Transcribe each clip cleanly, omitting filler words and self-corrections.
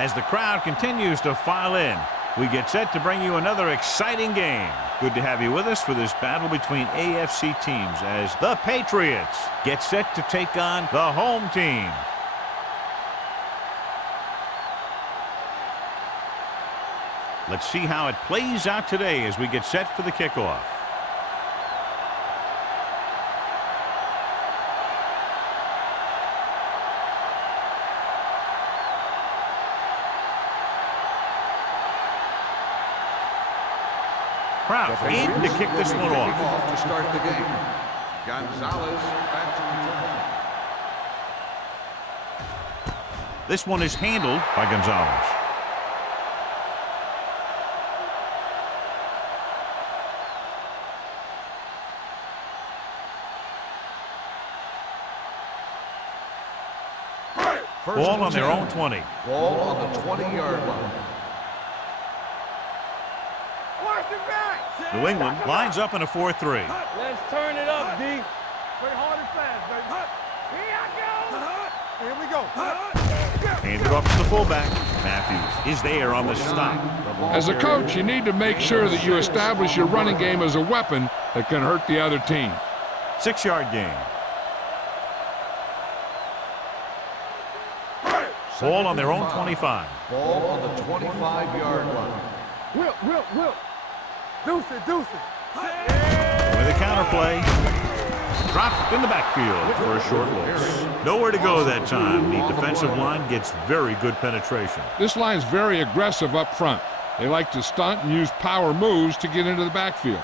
As the crowd continues to file in, we get set to bring you another exciting game. Good to have you with us for this battle between AFC teams as the Patriots get set to take on the home team. Let's see how it plays out today as we get set for the kickoff. Crowd in to kick this one off. To start the game. Gonzalez back to return. This one is handled by Gonzalez. Ball on their own 20. Ball on the 20-yard line. New England lines up in a 4-3. Let's turn it up, D. Play hard and fast, baby. Here we go. Hand it off to the fullback. Matthews is there on the stop. As a coach, you need to make sure that you establish your running game as a weapon that can hurt the other team. 6-yard gain. Ball on their own 25. Ball on the 25-yard line. Will. Deuce it. With a counterplay. Dropped in the backfield for a short loss. Nowhere to go that time. The defensive line gets very good penetration. This line's very aggressive up front. They like to stunt and use power moves to get into the backfield.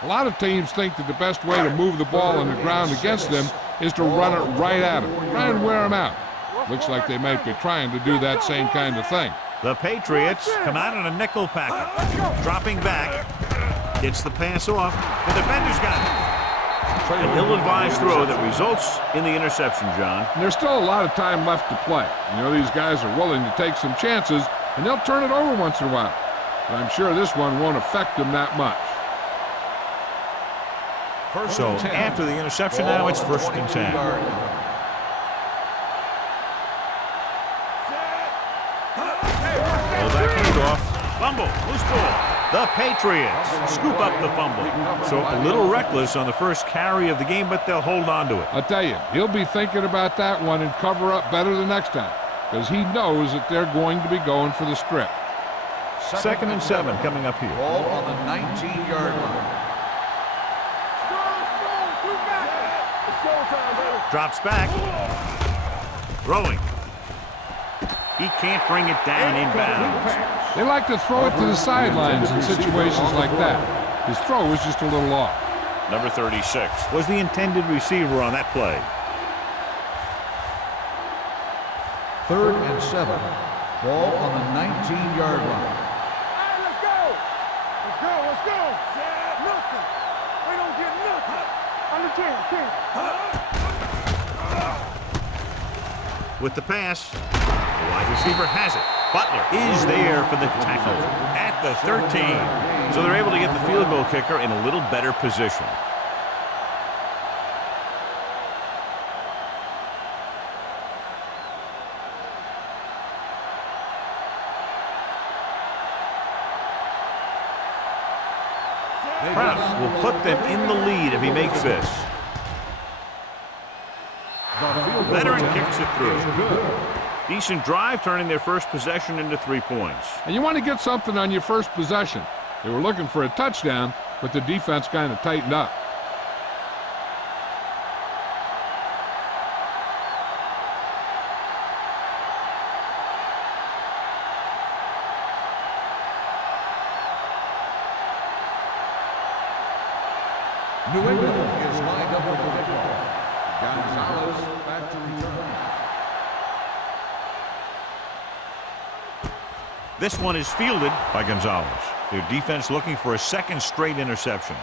A lot of teams think that the best way to move the ball on the ground against them is to run it right at them. Try and wear them out. Looks like they might be trying to do that same kind of thing. The Patriots come out in a nickel package. Dropping back. Gets the pass off. The defender's got it. An ill-advised throw that results in the interception, John. And there's still a lot of time left to play. You know, these guys are willing to take some chances, and they'll turn it over once in a while. But I'm sure this one won't affect them that much. So after the interception, now it's 1st and 10. Back handoff. Fumble. Loose ball. The Patriots scoop up the fumble. So a little reckless on the first carry of the game, but they'll hold on to it. I'll tell you, he'll be thinking about that one and cover up better the next time because he knows that they're going to be going for the strip. 2nd and 7 coming up here. Ball on the 19-yard line. Drops back. Throwing. He can't bring it down inbounds. They like to throw it to the sidelines in situations like that. His throw was just a little off. Number 36 was the intended receiver on that play. 3rd and 7. Ball on the 19-yard line. Let's go. Nothing. We don't get nothing. On the 10. With the pass. The wide receiver has it. Butler is there for the tackle at the 13. So they're able to get the field goal kicker in a little better position. Kraft will put them in the lead if he makes this. Veteran kicks it through. Decent drive, turning their first possession into 3 points. And you want to get something on your first possession. They were looking for a touchdown, but the defense kind of tightened up. New England is lined up with the football. Gonzalez back to return. This one is fielded by Gonzalez. Their defense looking for a 2nd straight interception.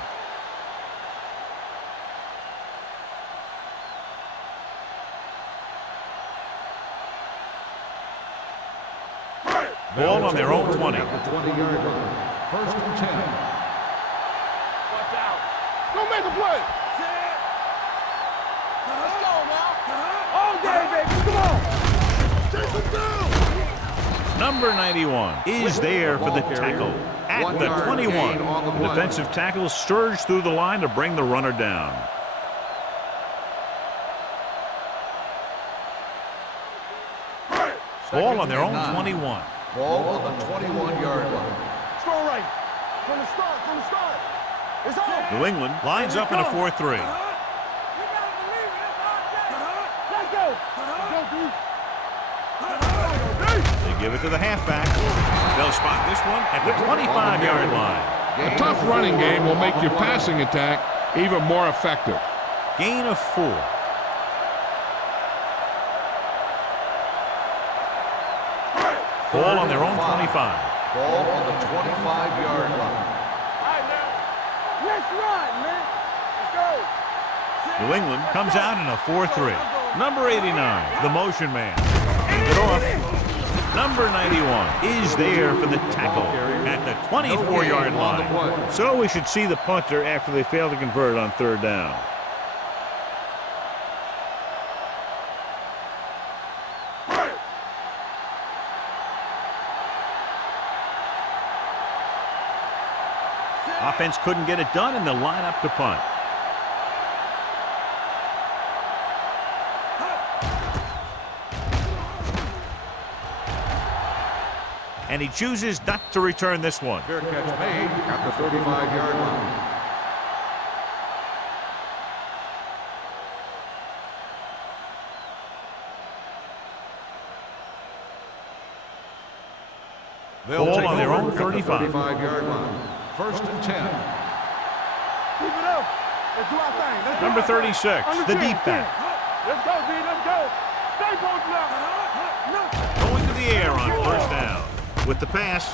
Ball on their own 20. At the 20-yard line. 1st and 10. Watch out. Don't make a play. Let's go now. All day, baby. Come on. Chase him down. Number 91 is there for the tackle at the 21. The defensive tackle surged through the line to bring the runner down. Ball on their own 21. Ball on the 21-yard line. Throw right. From the start. It's on. New England lines up in a 4-3. Let's go. They give it to the halfback. They'll spot this one at the 25-yard line. A tough running game will make your passing attack even more effective. Gain of 4. Ball on their own 25. Ball on the 25-yard line. Let's run, man. Let's go. New England comes out in a 4-3. Number 89, the motion man. Hands it off. Number 91 is there for the tackle at the 24-yard line. So we should see the punter after they fail to convert on 3rd down. Offense couldn't get it done, and they'll line up to punt. And he chooses not to return this one. Fair catch made at the 35-yard line. Ball on their own 35. 35-yard line. 1st and 10. Keep it up. Let's do our thing. Let's do Number our thing. 36, the deep back. Let's go, B. Let's go. Stay posted up. Going to the air on 1st down. With the pass,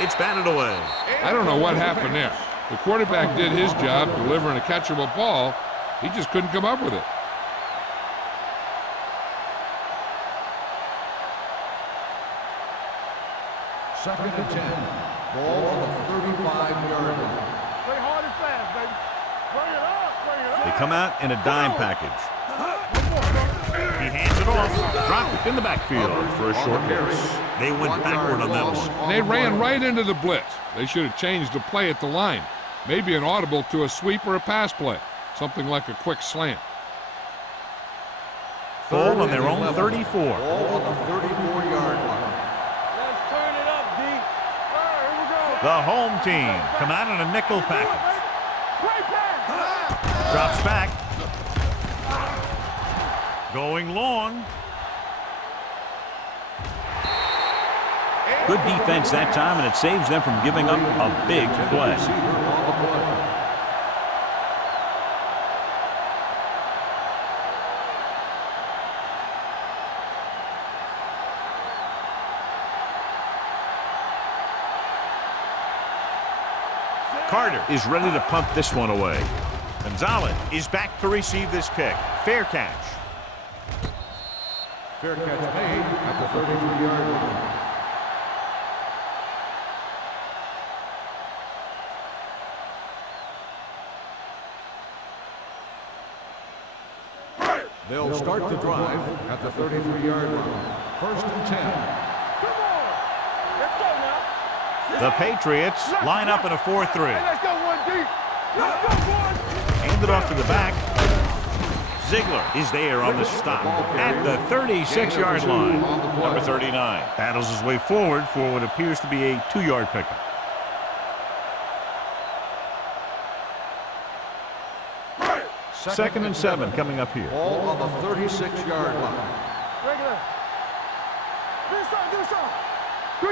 it's batted away. I don't know what happened there. The quarterback did his job delivering a catchable ball. He just couldn't come up with it. Second and 10. Ball on the 35-yard line. Play hard and fast, baby. Bring it up. They come out in a dime package. He hands it off, dropped it in the backfield for a short loss. They went backward on that one. They ran right into the blitz. They should have changed the play at the line. Maybe an audible to a sweep or a pass play. Something like a quick slant. Ball on their own 34. Ball on the 34-yard line. Let's turn it up, D. All right, here we go. The home team come out in a nickel package. Play pass. Drops back. Going long. Good defense that time, and it saves them from giving up a big play. Carter is ready to punt this one away. Gonzalez is back to receive this kick. Fair catch. Fair catch made at the 33-yard line. They'll start the drive at the 33-yard line. 1st and 10. Come on. Let's go now. The Patriots line up in a 4-3. Hey, let's go, 1D. Let's go, boys. Hand it off to the back. Ziegler is there on the stop at the 36-yard line. Number 39 battles his way forward for what appears to be a 2-yard pickup. Second and 7 coming up here. Ball on the 36-yard line. Regular. Do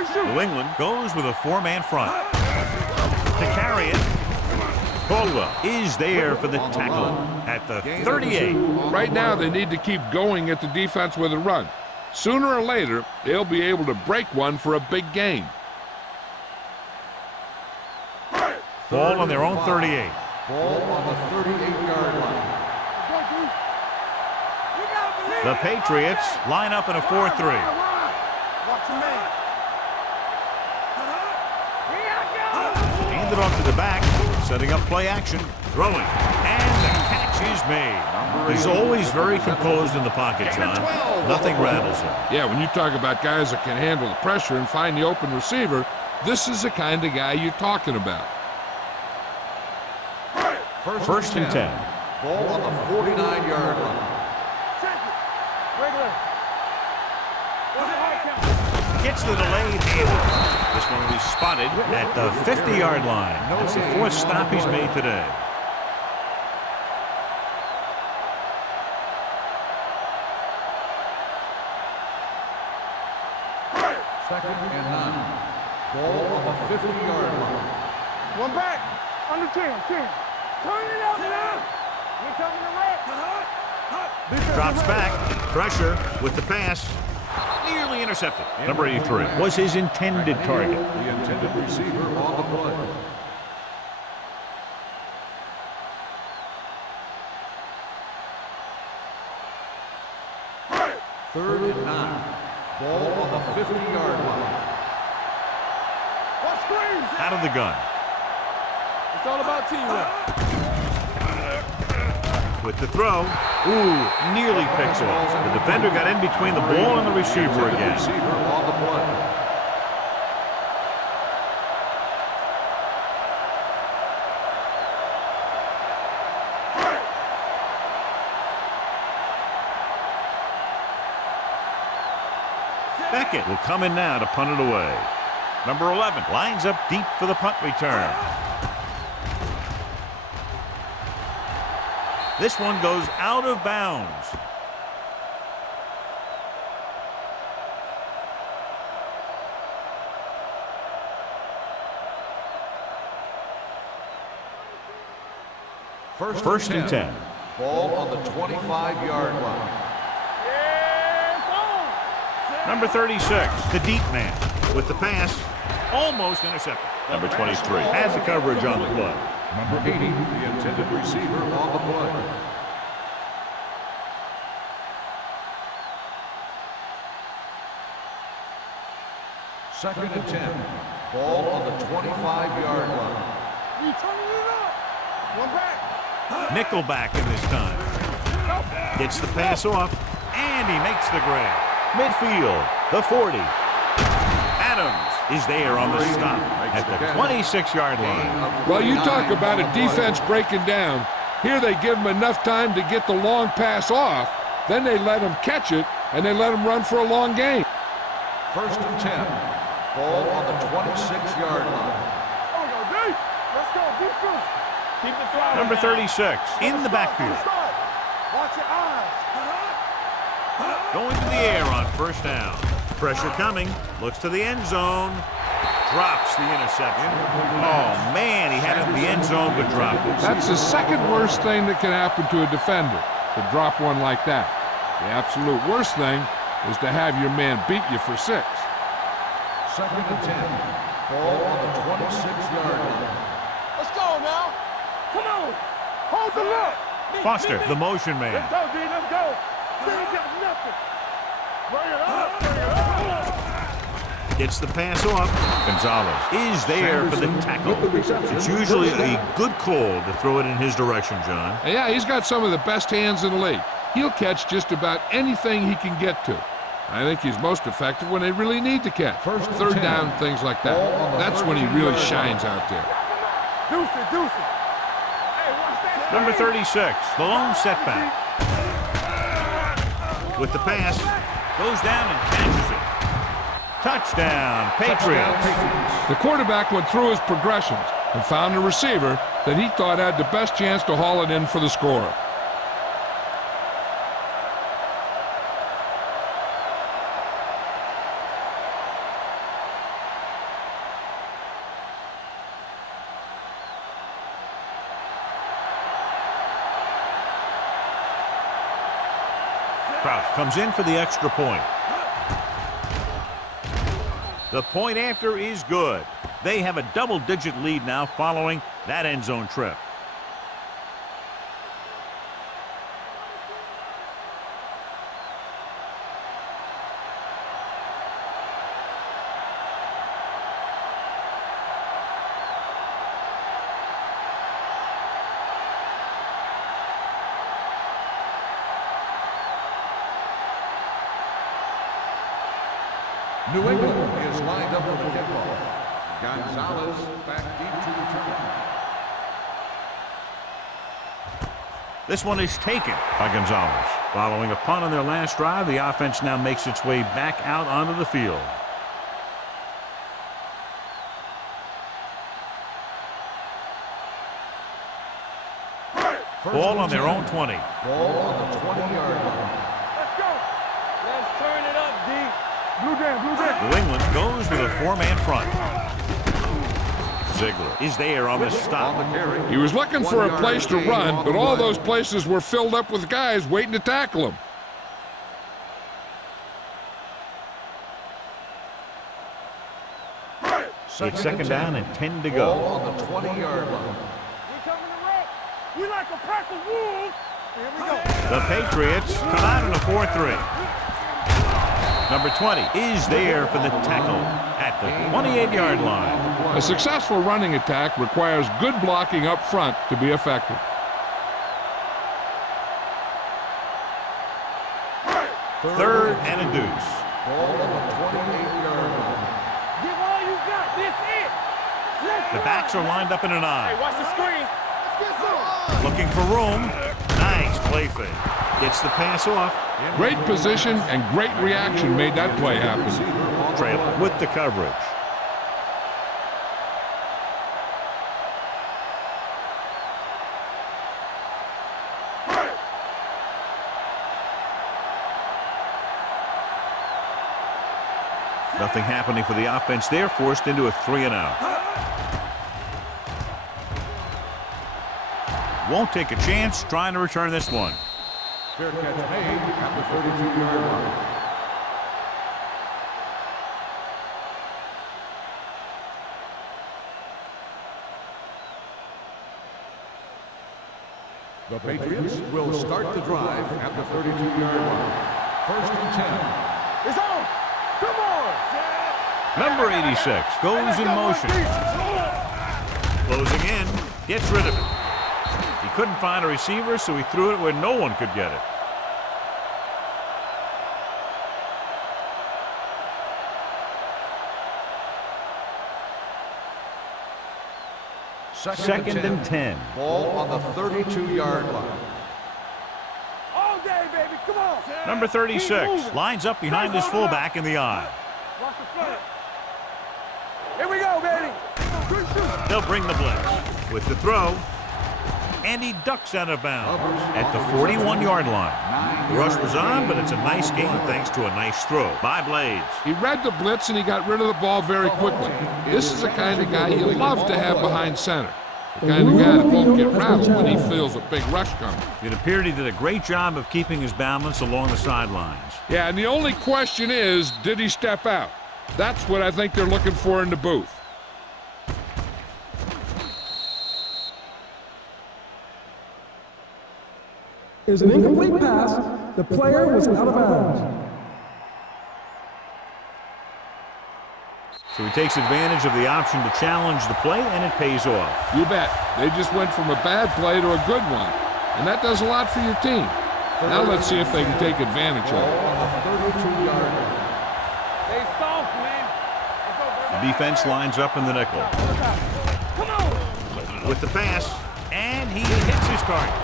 something. New England goes with a 4-man front. To carry it, Caldwell is there for the tackle at the 38. Right now, they need to keep going at the defense with a run. Sooner or later, they'll be able to break one for a big gain. Ball on their own 38. Ball on the 38-yard line. The Patriots line up in a 4-3. Watch your man. Hand it off to the back, setting up play action, throwing, and the catch catch is made. He's always very composed in the pocket, John. Nothing rattles him. Yeah, when you talk about guys that can handle the pressure and find the open receiver, this is the kind of guy you're talking about. First and 10. Ball on the 49-yard line. Gets the delayed handoff. This one will be spotted at the 50-yard line. That's the fourth stop he's made today. Second and 9. Ball on the 50-yard line. One back. Under 10. Turn it out now. We coming to red. Drops back. Pressure with the pass. Nearly intercepted. Number 83 was his intended target. The intended receiver on the play. Third and 9. Ball on the 50-yard line. What screens? Out of the gun. It's all about teamwork. With the throw. Ooh, nearly picks off. The defender got in between the ball and the receiver again. Receiver on the play. Beckett will come in now to punt it away. Number 11 lines up deep for the punt return. This one goes out of bounds. First and 10. Ball on the 25-yard line. Number 36, the deep man with the pass, almost intercepted. Number 23 has the coverage on the play. Number 80, the intended receiver on the play. Second and 10. Ball on the 25-yard line. You turning it up. One back. Nickelback in this time. Gets the pass off, and he makes the grab. Midfield, the 40. Adams is there on the stop at the 26-yard line. Well, you talk about a defense breaking down. Here they give him enough time to get the long pass off. Then they let him catch it, and they let him run for a long game. First and 10. Ball on the 26-yard line. Let's go. Defense. Keep it flying. Number 36 in the backfield. Watch your eyes. Going to the air on first down. Pressure coming. Looks to the end zone. Drops the interception. Oh, man, he had it in the end zone but dropped it. That's the second worst thing that can happen to a defender, to drop one like that. The absolute worst thing is to have your man beat you for 6. Second and 10. Ball on the 26-yard line. Let's go now. Come on. Hold the look. Foster, the motion man. Let's go, D. Let's go. Ain't got nothing. Bring it up. Bring it up. Gets the pass off. Gonzalez is there for the tackle. It's usually a good call to throw it in his direction, John. Yeah, he's got some of the best hands in the league. He'll catch just about anything he can get to. I think he's most effective when they really need to catch. Third down, things like that. That's when he really shines out there. Deuce it. Hey, watch that. Number 36, the lone setback. With the pass, goes down and catches it. Touchdown, Patriots. The quarterback went through his progressions and found a receiver that he thought had the best chance to haul it in for the score. Crouch comes in for the extra point. The point after is good. They have a double-digit lead now following that end zone trip. New England is lined up for the kickoff. Gonzalez back deep to return. This one is taken by Gonzalez. Following a punt on their last drive, the offense now makes its way back out onto the field. Ball on their own 20. Ball on the 20-yard line. Let's go. Let's turn it up, D. Blue jam. New England goes with a four-man front. Ziegler is there on the stop. He was looking for a place to run, but all those places were filled up with guys waiting to tackle him. It's second down and 10 to Ball go. on the 20-yard line. We coming to wreck. We like a pack of wolves. Here we go. The Patriots come out in a 4-3. Number 20 is there for the tackle at the 28-yard line. A successful running attack requires good blocking up front to be effective. Third and a deuce. Ball on the 28-yard line. Give all you got. This it. The backs are lined up in an I. Hey, watch the screen. Let's get some. Looking for room. Nice play fake. Gets the pass off. Great position and great reaction made that play happen. Trailer with the coverage. Nothing happening for the offense there, forced into a 3-and-out. Won't take a chance trying to return this one. Fair catch made at the 32-yard line. The Patriots will start the drive at the 32-yard line. First and 10. It's on. Come on. Number 86 goes in motion. Closing in, gets rid of it. He couldn't find a receiver, so he threw it where no one could get it. Second and 10. Ball on the 32-yard line. All day, baby. Come on. Number 36 lines up behind his fullback in the I. Watch the front. Here we go, baby. They'll bring the blitz with the throw, and he ducks out of bounds at the 41-yard line. The rush was on, but it's a nice gain thanks to a nice throw by Blades. He read the blitz and he got rid of the ball very quickly. This is the kind of guy you love to have behind center. The kind of guy that won't get rattled when he feels a big rush coming. It appeared he did a great job of keeping his balance along the sidelines. Yeah, and the only question is, did he step out? That's what I think they're looking for in the booth. Is an incomplete pass. The player was out of bounds. So he takes advantage of the option to challenge the play, and it pays off. You bet. They just went from a bad play to a good one. And that does a lot for your team. Now let's see if they can take advantage of it. On the 32-yard line. Stay soft, man. The defense lines up in the nickel. Come on. With the pass, and he hits his target.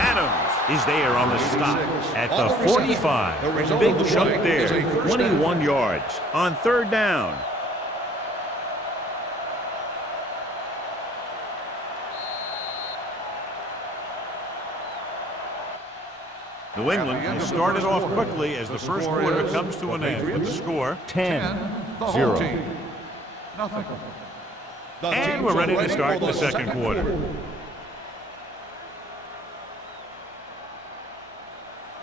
Adams is there on the stop at the 45. Big chunk there, 21 yards on third down. New England has started off quickly as the first quarter comes to an end with the score 10-0. Nothing. And we're ready to start the second quarter.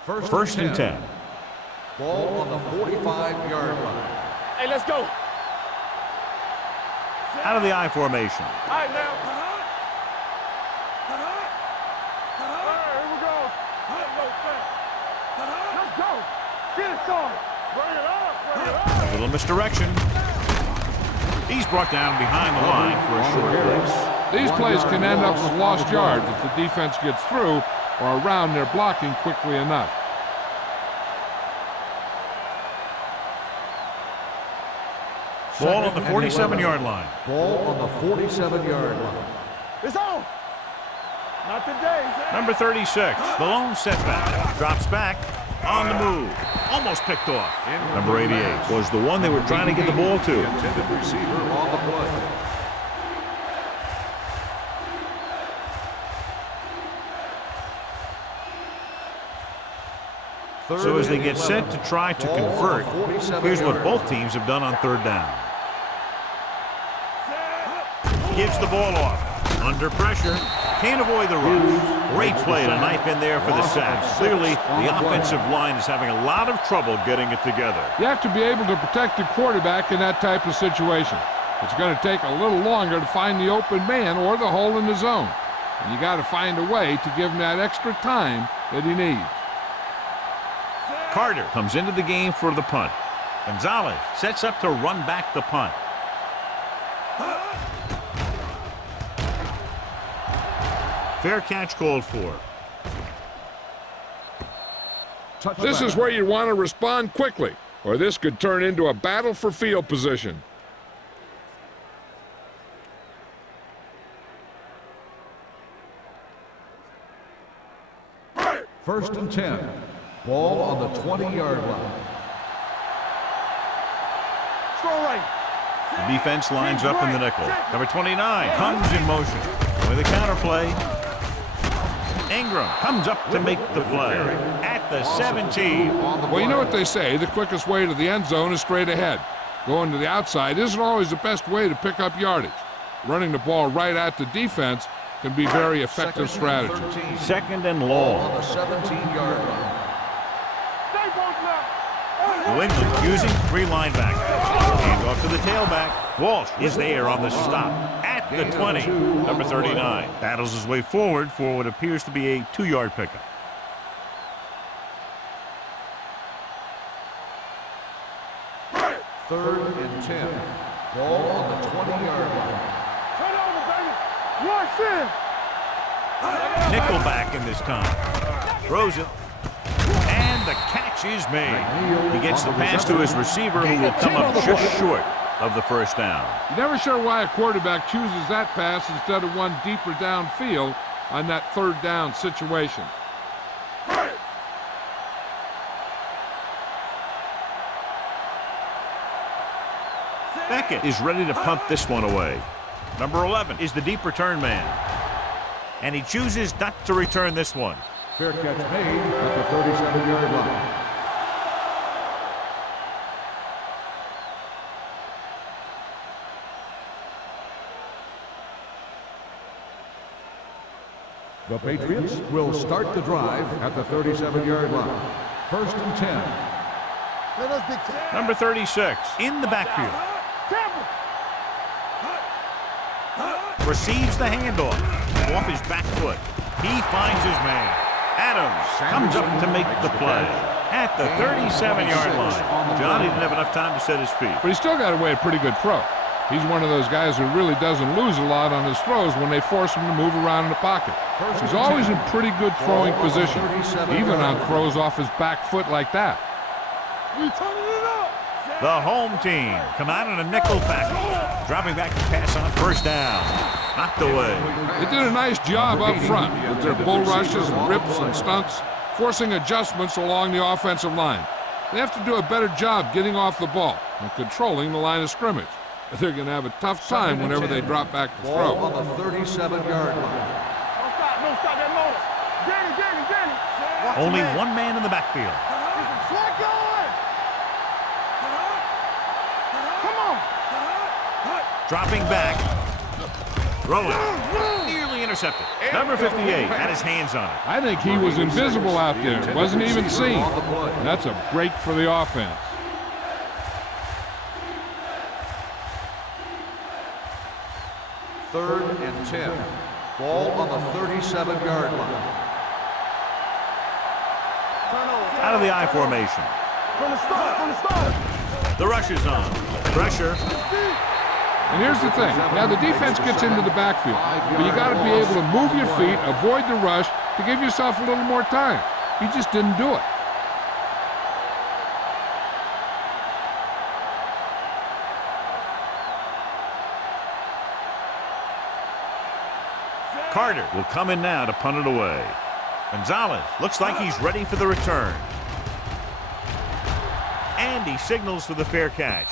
First and 10. Ball on the 45-yard line. Hey, let's go. Out of the I formation. All right, now. All right, here we go. Let's go. Get it started. Bring it up. Bring it up. A little misdirection. He's brought down behind the line for a short blitz. These plays can end up with lost yards if the defense gets through or around their blocking quickly enough. Ball on the 47-yard line. Ball on the 47-yard line. It's on. Not today. Number 36, the lone setback. Drops back, on the move. Almost picked off. Number 88 was the one they were trying to get the ball to. Intended receiver on the play. So as they get set to try to convert, here's what both teams have done on third down. Gives the ball off. Under pressure. Can't avoid the rush. Great play and a knife in there for the sack. Clearly, the offensive line is having a lot of trouble getting it together. You have to be able to protect the quarterback in that type of situation. It's going to take a little longer to find the open man or the hole in the zone. And you got to find a way to give him that extra time that he needs. Carter comes into the game for the punt. Gonzalez sets up to run back the punt. Fair catch called for. This is where you want to respond quickly, or this could turn into a battle for field position. First and 10. Ball on the 20-yard line. Throw right. The defense lines up in the nickel. Number 29 comes in motion. With a counter play. Ingram comes up to make the play at the 17. Well, you know what they say, the quickest way to the end zone is straight ahead. Going to the outside isn't always the best way to pick up yardage. Running the ball right at the defense can be very effective strategy. Second and Ball long. on the 17-yard line. New England using three linebackers. Hand off to the tailback. Walsh is there on the stop at the 20. Number 39 battles his way forward for what appears to be a 2-yard pickup. Third and 10. Ball on the 20-yard line. Turn over, baby. Rush in. Nickelback in this time. Throws it. And the catch is made. He gets the pass to his receiver, who will come up just short of the first down. You're never sure why a quarterback chooses that pass instead of one deeper downfield on that third down situation. Beckett is ready to punt this one away. Number 11 is the deep return man. And he chooses not to return this one. Fair catch made at the 37-yard line. The Patriots will start the drive at the 37-yard line. First and 10. Number 36 in the backfield. Receives the handoff off his back foot. He finds his man. Adams comes up to make the play at the 37-yard line. John, he didn't have enough time to set his feet. But he still got away a pretty good throw. He's one of those guys who really doesn't lose a lot on his throws when they force him to move around in the pocket. He's always in pretty good throwing position, even on throws off his back foot like that. We turning it up. The home team come out in a nickel package, dropping back to pass on first down. Knocked away. They did a nice job up front with their bull rushes and rips and stunts, forcing adjustments along the offensive line. They have to do a better job getting off the ball and controlling the line of scrimmage. They're going to have a tough time whenever they drop back to throw. Ball on the 37-yard line. Don't stop that motor. Danny. Only one man in the backfield. Slack on. Come on. Dropping back. Throwing. Nearly intercepted. Number 58 had his hands on it. I think he was invisible out there. Wasn't even seen. That's a break for the offense. Third and 10. Ball on the 37-yard line. Out of the I formation. From the start. The rush is on. Pressure. And here's the thing. Now, the defense gets into the backfield, but you got to be able to move your feet, avoid the rush, to give yourself a little more time. He just didn't do it. Carter will come in now to punt it away. Gonzalez looks like he's ready for the return. And he signals for the fair catch.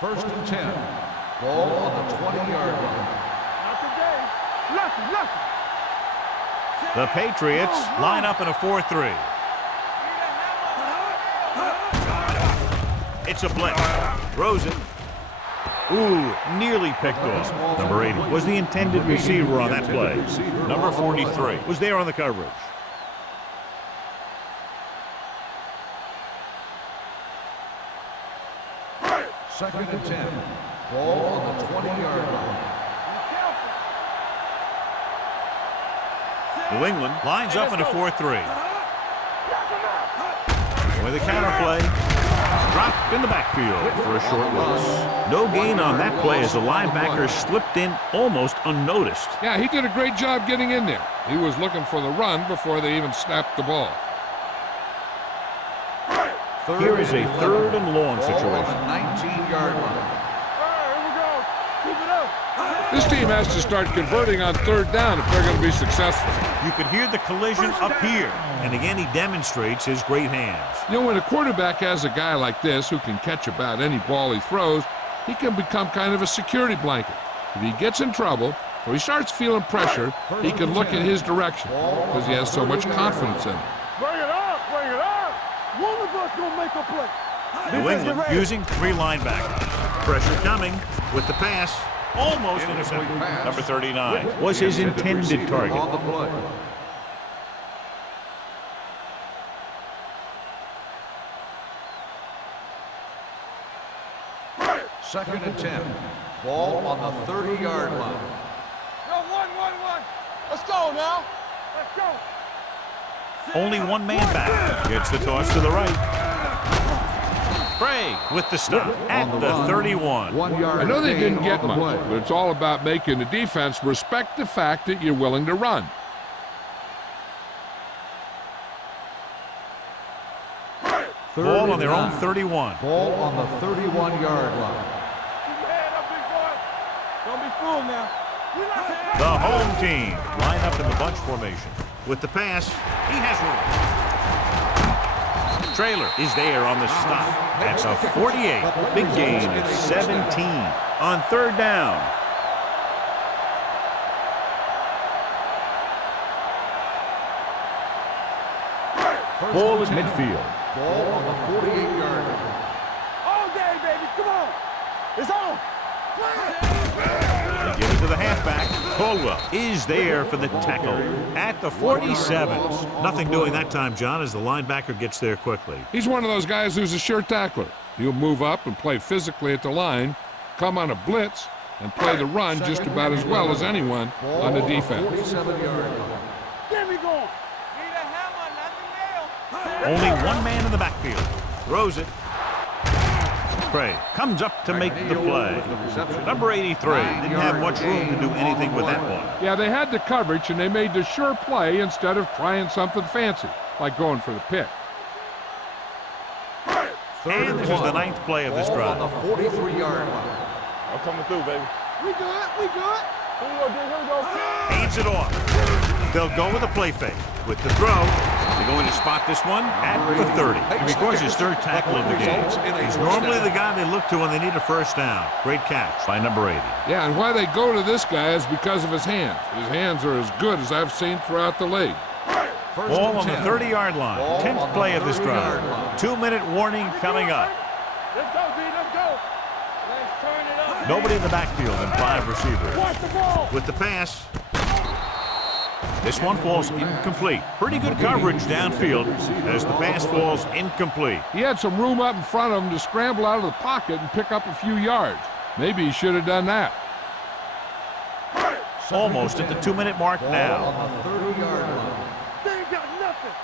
First and 10. Ball on the 20-yard line. Not today. Lucky. The Patriots line up in a 4-3. It's a blitz. Throws it. Ooh, nearly picked off. Number 80 was the intended receiver on that play. Number 43 was there on the coverage. Second and 10. Ball on the 20-yard line. New England lines up in a 4-3. With a counter play. Dropped in the backfield for a short loss. No gain on that play as the linebacker slipped in almost unnoticed. Yeah, he did a great job getting in there. He was looking for the run before they even snapped the ball. Here is a third and long situation. 19-yard line. Here we go. Keep it up. This team has to start converting on third down if they're going to be successful. You could hear the collision up here. And again, he demonstrates his great hands. You know, when a quarterback has a guy like this who can catch about any ball he throws, he can become kind of a security blanket. If he gets in trouble or he starts feeling pressure, he can look in his direction because he has so much confidence in him. Bring it up. One of us gonna make a play. New England using 3 linebackers. Pressure coming with the pass. Almost intercepted. Number 39 was his intended target. On the play. Second and 10. Ball on the 30-yard line. Yo, one. Let's go now. Let's go. Only one man back. Gets the toss to the right. Bray with the stop at the 31. 1 yard. I know they didn't gain get on the much, play. but it's all about making the defense respect the fact that you're willing to run. Ball on their own 31. Ball on the 31-yard line. Keep your head up, big boy. Don't be fooled now. The home team line up in the bunch formation. With the pass, he has room. Trailer is there on the stop. That's a 48. Big gain of 17 on third down. Ball at midfield. Ball on the 48-yard line. All day, baby. Come on. It's on. They give it to the halfback. Caldwell is there for the tackle at the 47. Nothing doing that time, John, as the linebacker gets there quickly. He's one of those guys who's a sure tackler. He'll move up and play physically at the line, come on a blitz, and play the run just about as well as anyone on the defense. 47-yard line. Get me going. Need a hammer, not the nail. Only one man in the backfield. Throws it. Bray comes up to make the play. Number 83 didn't have much room to do anything with that one. Yeah, they had the coverage, and they made the sure play instead of trying something fancy, like going for the pick. And this is the 9th play of this drive. On the 43-yard line. I'm coming through, baby. We good. Here we go. Hands it off. They'll go with a play fake. With the throw, they're going to spot this one at the 30. He records his 3rd tackle of the game. He's normally the guy they look to when they need a first down. Great catch by number 80. Yeah, and why they go to this guy is because of his hands. His hands are as good as I've seen throughout the league. Ball on the 30-yard line. 10th play of this drive. 2-minute warning coming up. Let's go, D. Let's go. Let's turn it up. Nobody in the backfield and 5 receivers. Watch the ball. With the pass. This one falls incomplete. Pretty good coverage downfield as the pass falls incomplete. He had some room up in front of him to scramble out of the pocket and pick up a few yards. Maybe he should have done that. Almost at the 2-minute mark now. On the 30-yard line. They ain't got nothing.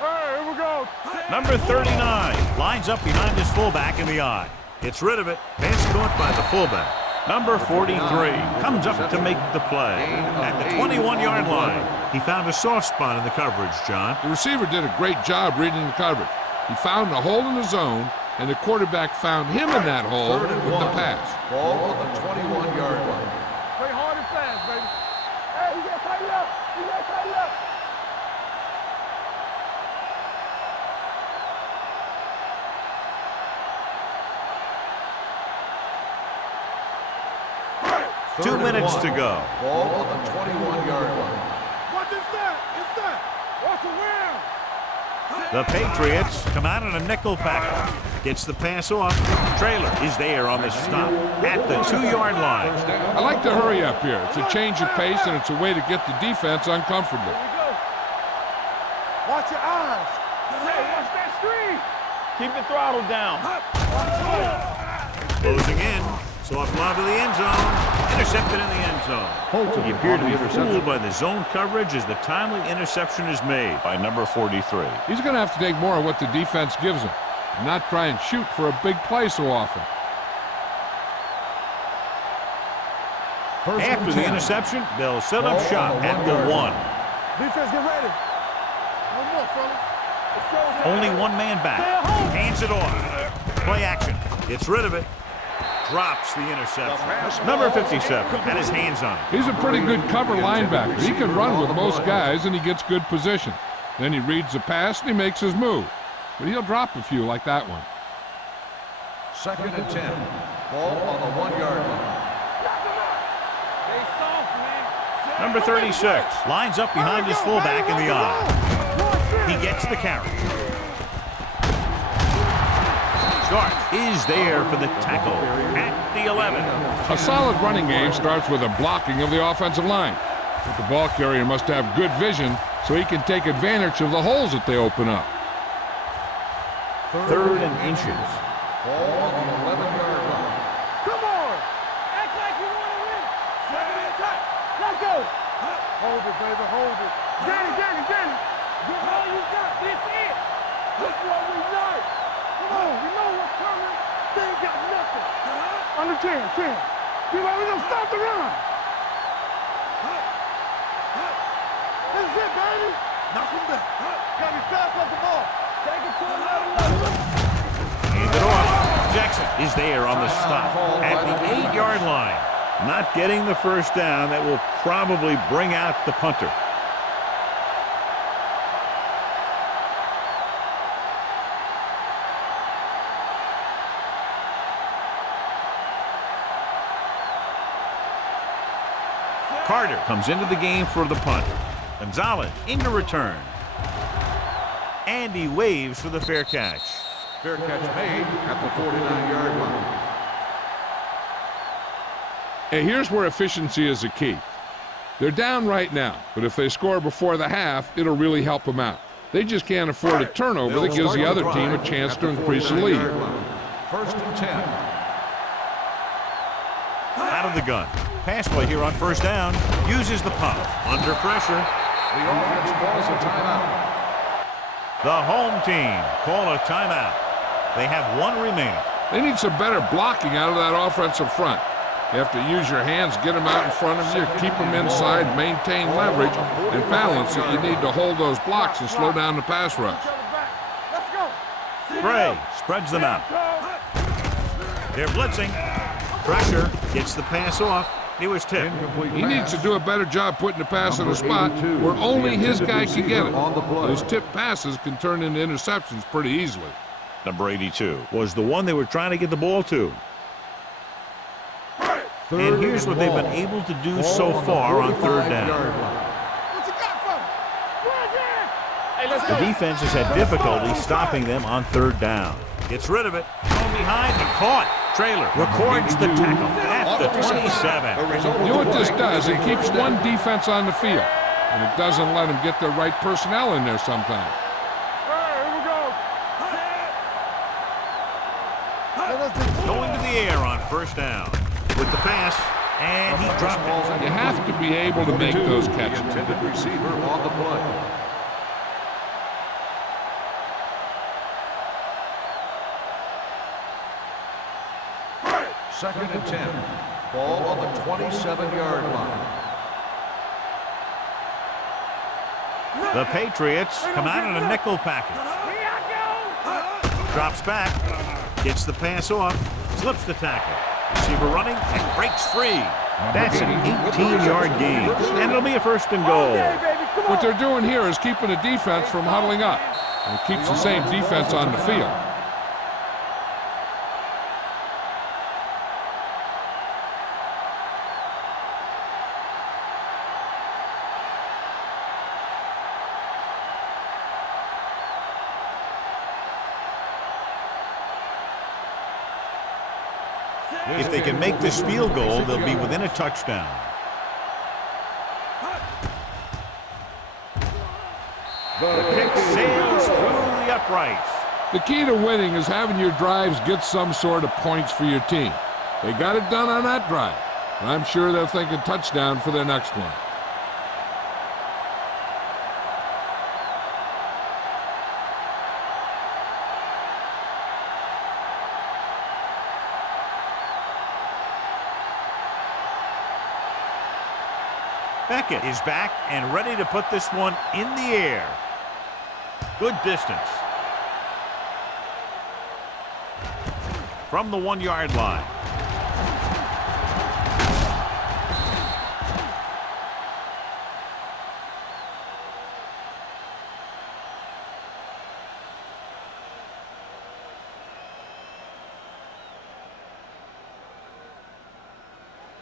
Here we go. Number 39 lines up behind his fullback in the eye. Gets rid of it. Pass caught by the fullback. Number 43 comes up to make the play. At the 21-yard line, he found a soft spot in the coverage, John. The receiver did a great job reading the coverage. He found a hole in the zone, and the quarterback found him in that hole with the pass. Ball on the 21-yard line. Play hard and fast, baby. Hey, you gotta tighten up. You gotta tighten up. Two minutes to go. Ball on the 21-yard line. Watch inside. Inside. Watch around. The Patriots come out in a nickel package. Gets the pass off. Trailer is there on the stop at the 2-yard line. I like to hurry up here. It's a change of pace, and it's a way to get the defense uncomfortable. Here we go. Watch your eyes. Hey, watch that screen. Keep the throttle down. Closing in. Soft lob to the end zone. Intercepted in the end zone. He appeared to be fooled by the zone coverage as the timely interception is made by number 43. He's going to have to take more of what the defense gives him and not try and shoot for a big play so often. After the interception, they'll set up shop at the 1. Defense, get ready. No more, fella. Only one man back. Hands it off. Play action. Gets rid of it. Drops the interception. Number 57 had his hands on it. He's a pretty good cover linebacker. He can run with most guys, and he gets good position. Then he reads the pass, and he makes his move. But he'll drop a few like that one. 2nd and 10. Ball on the 1-yard line. Number 36 lines up behind his fullback in the eye. He gets the carry. Stark is there for the tackle at the 11. A solid running game starts with a blocking of the offensive line. But the ball carrier must have good vision so he can take advantage of the holes that they open up. 3rd and inches. Ball on the 11-yard line. Come on. Act like you want to win. 7 and tight. Let's go. Hold it, baby. Hold it. Danny. Give all you got. This it. This is what we like. Come on. You know what's coming. They ain't got nothing. Under 10. We're going to stop the run. This is it, baby. Knock him back. Got to be fast off the ball. Take it to another level. Hand it off. Jackson is there on the stop at the 8-yard line. Not getting the first down. That will probably bring out the punter. Carter comes into the game for the punt. Gonzalez in to return. And he waves for the fair catch. Fair catch made at the 49-yard line. Hey, here's where efficiency is the key. They're down right now, but if they score before the half, it'll really help them out. They just can't afford a turnover that gives the other team a chance to increase the lead. 1st and 10. Out of the gun. Pass play here on 1st down. Uses the pump. Under pressure. The offense calls a timeout. The home team call a timeout. They have 1 remaining. They need some better blocking out of that offensive front. You have to use your hands, get them out in front of you, keep them inside, maintain leverage, and balance it. You need to hold those blocks and slow down the pass rush. Let's go. Gray spreads them out. They're blitzing. Pressure gets the pass off. He was tipped. He needs to do a better job putting the pass in a spot where only his guy can get it. Those tipped passes can turn into interceptions pretty easily. Number 82 was the one they were trying to get the ball to. And here's what they've been able to do so far on 3rd down. What you got for me? Hey, let's The defense has had difficulty stopping them on 3rd down. Gets rid of it. Going behind and caught. Trailer records the tackle at the 27. You know what this does? It keeps one defense on the field, and it doesn't let them get the right personnel in there sometimes. Here we go. Going to the air on 1st down. With the pass, and he dropped it. You have to be able to make those catches. Intended receiver on the play. Second and 10. Ball on the 27-yard line. The Patriots come out in a nickel package. Drops back, gets the pass off, slips the tackle. Receiver running and breaks free. That's an 18-yard gain, and it'll be a 1st and goal. What they're doing here is keeping the defense from huddling up. And it keeps the same defense on the field. If they can make this field goal, they'll be within a touchdown. The kick sails through the uprights. The key to winning is having your drives get some sort of points for your team. They got it done on that drive. I'm sure they're thinking touchdown for their next one. Beckett is back and ready to put this one in the air. Good distance. From the 1-yard line.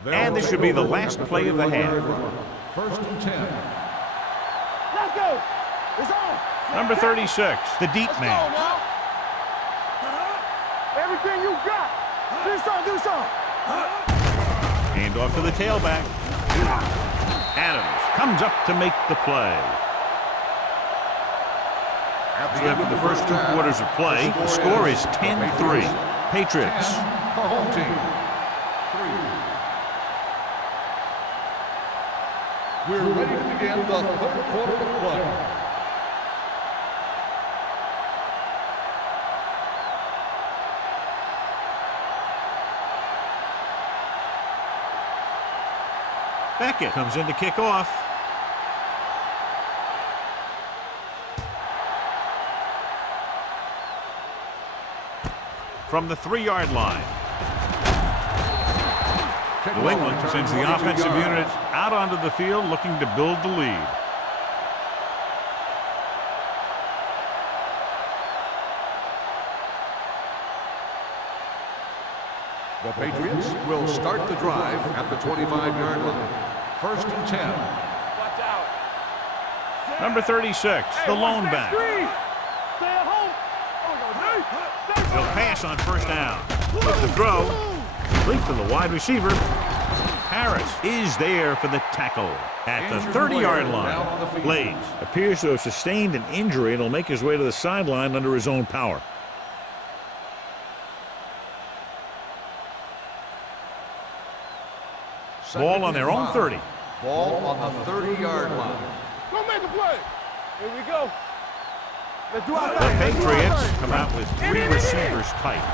And this should be the last play of the half. 1st and 10. Let's go. It's on. Number 36, the deep man. Everything you got. Do something. Hand off to the tailback. Adams comes up to make the play. After the first 2 quarters of play, the score is 10-3. Patriots. The home team. 3. We're ready to begin the 3rd quarter of play. Beckett comes in to kick off. From the 3-yard line. New England sends the offensive unit out onto the field looking to build the lead. The Patriots will start the drive at the 25-yard line. 1st and 10. Watch out. Number 36, the lone back. Stay at home. He'll pass on 1st down. With the throw, complete to the wide receiver. Harris is there for the tackle at the 30-yard line. Blades appears to have sustained an injury and will make his way to the sideline under his own power. Ball on their own 30. Ball on the 30-yard line. Go make a play. Here we go. Let's do our The thing. Patriots come out with 3 receivers tight.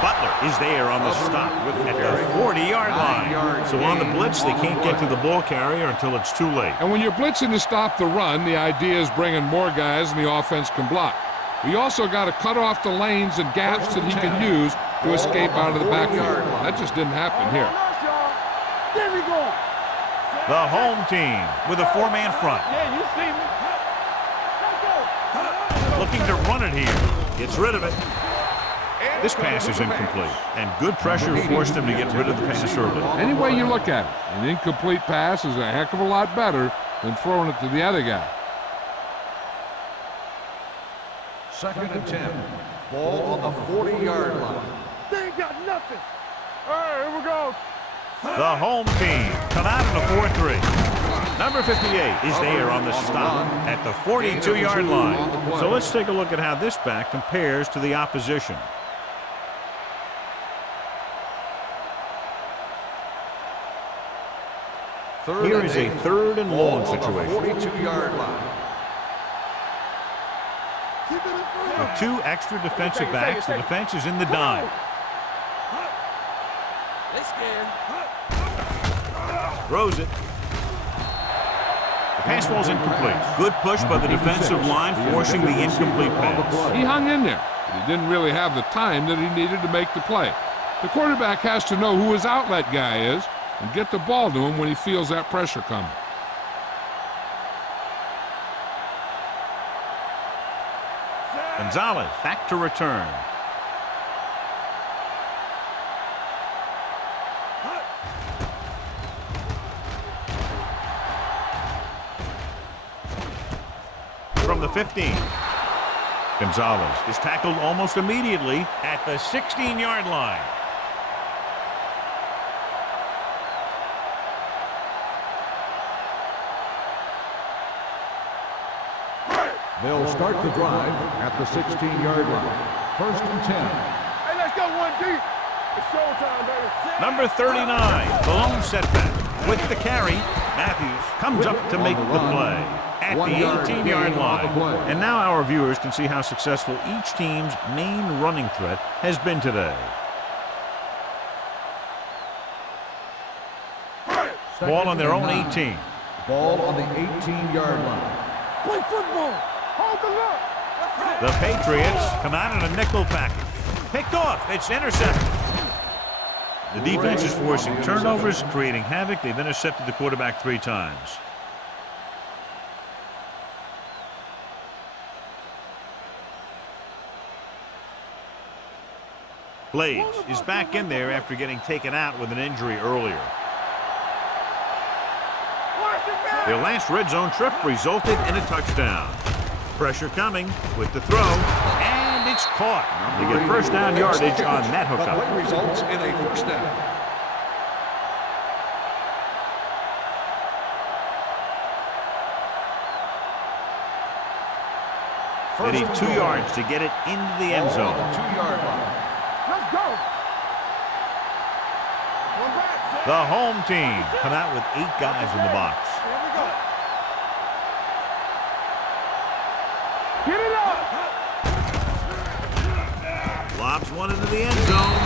Butler is there on the stop at the 40-yard line. So on the blitz, they can't get to the ball carrier until it's too late. And when you're blitzing to stop the run, the idea is bringing more guys and the offense can block. We also got to cut off the lanes and gaps that he can use to escape out of the backfield. That just didn't happen here. There we go. The home team with a 4-man front. Yeah, you see me. Let's go. Looking to run it here. Gets rid of it. This pass is incomplete, and good pressure forced him to get rid of the pass early. Any way you look at it, an incomplete pass is a heck of a lot better than throwing it to the other guy. 2nd and 10. Ball on the 40-yard line. They ain't got nothing. All right, here we go. The home team come out in a 4-3. Number 58 is there on the stop at the 42-yard line. So let's take a look at how this back compares to the opposition. Here is a 3rd and long situation. 42-yard line. With 2 extra defensive backs, the defense is in the dime. They scared. Throws it. The pass ball's incomplete. Good push by the defensive line, forcing the incomplete pass. He hung in there, but he didn't really have the time that he needed to make the play. The quarterback has to know who his outlet guy is and get the ball to him when he feels that pressure coming. Gonzalez back to return. From the 15. Gonzalez is tackled almost immediately at the 16-yard line. They'll start the drive at the 16-yard line. 1st and 10. Hey, let's go 1 deep. It's showtime, baby. Number 39, the lone setback. With the carry, Matthews comes up to make the play at the 18-yard line. And now our viewers can see how successful each team's main running threat has been today. Ball on their own 18. Ball on the 18-yard line. Play football. Hold the look. The Patriots come out in a nickel package. Picked off. It's intercepted. The defense is forcing turnovers, creating havoc. They've intercepted the quarterback 3 times. Blades is back in there after getting taken out with an injury earlier. Their last red zone trip resulted in a touchdown. Pressure coming with the throw, and it's caught. They get first down yardage on that hookup. The play results in a first down. They need 2 yards to get it into the end zone. 2-yard line. Let's go. One back. The home team come out with 8 guys in the box. Here we go. Get it up. Lobs one into the end zone.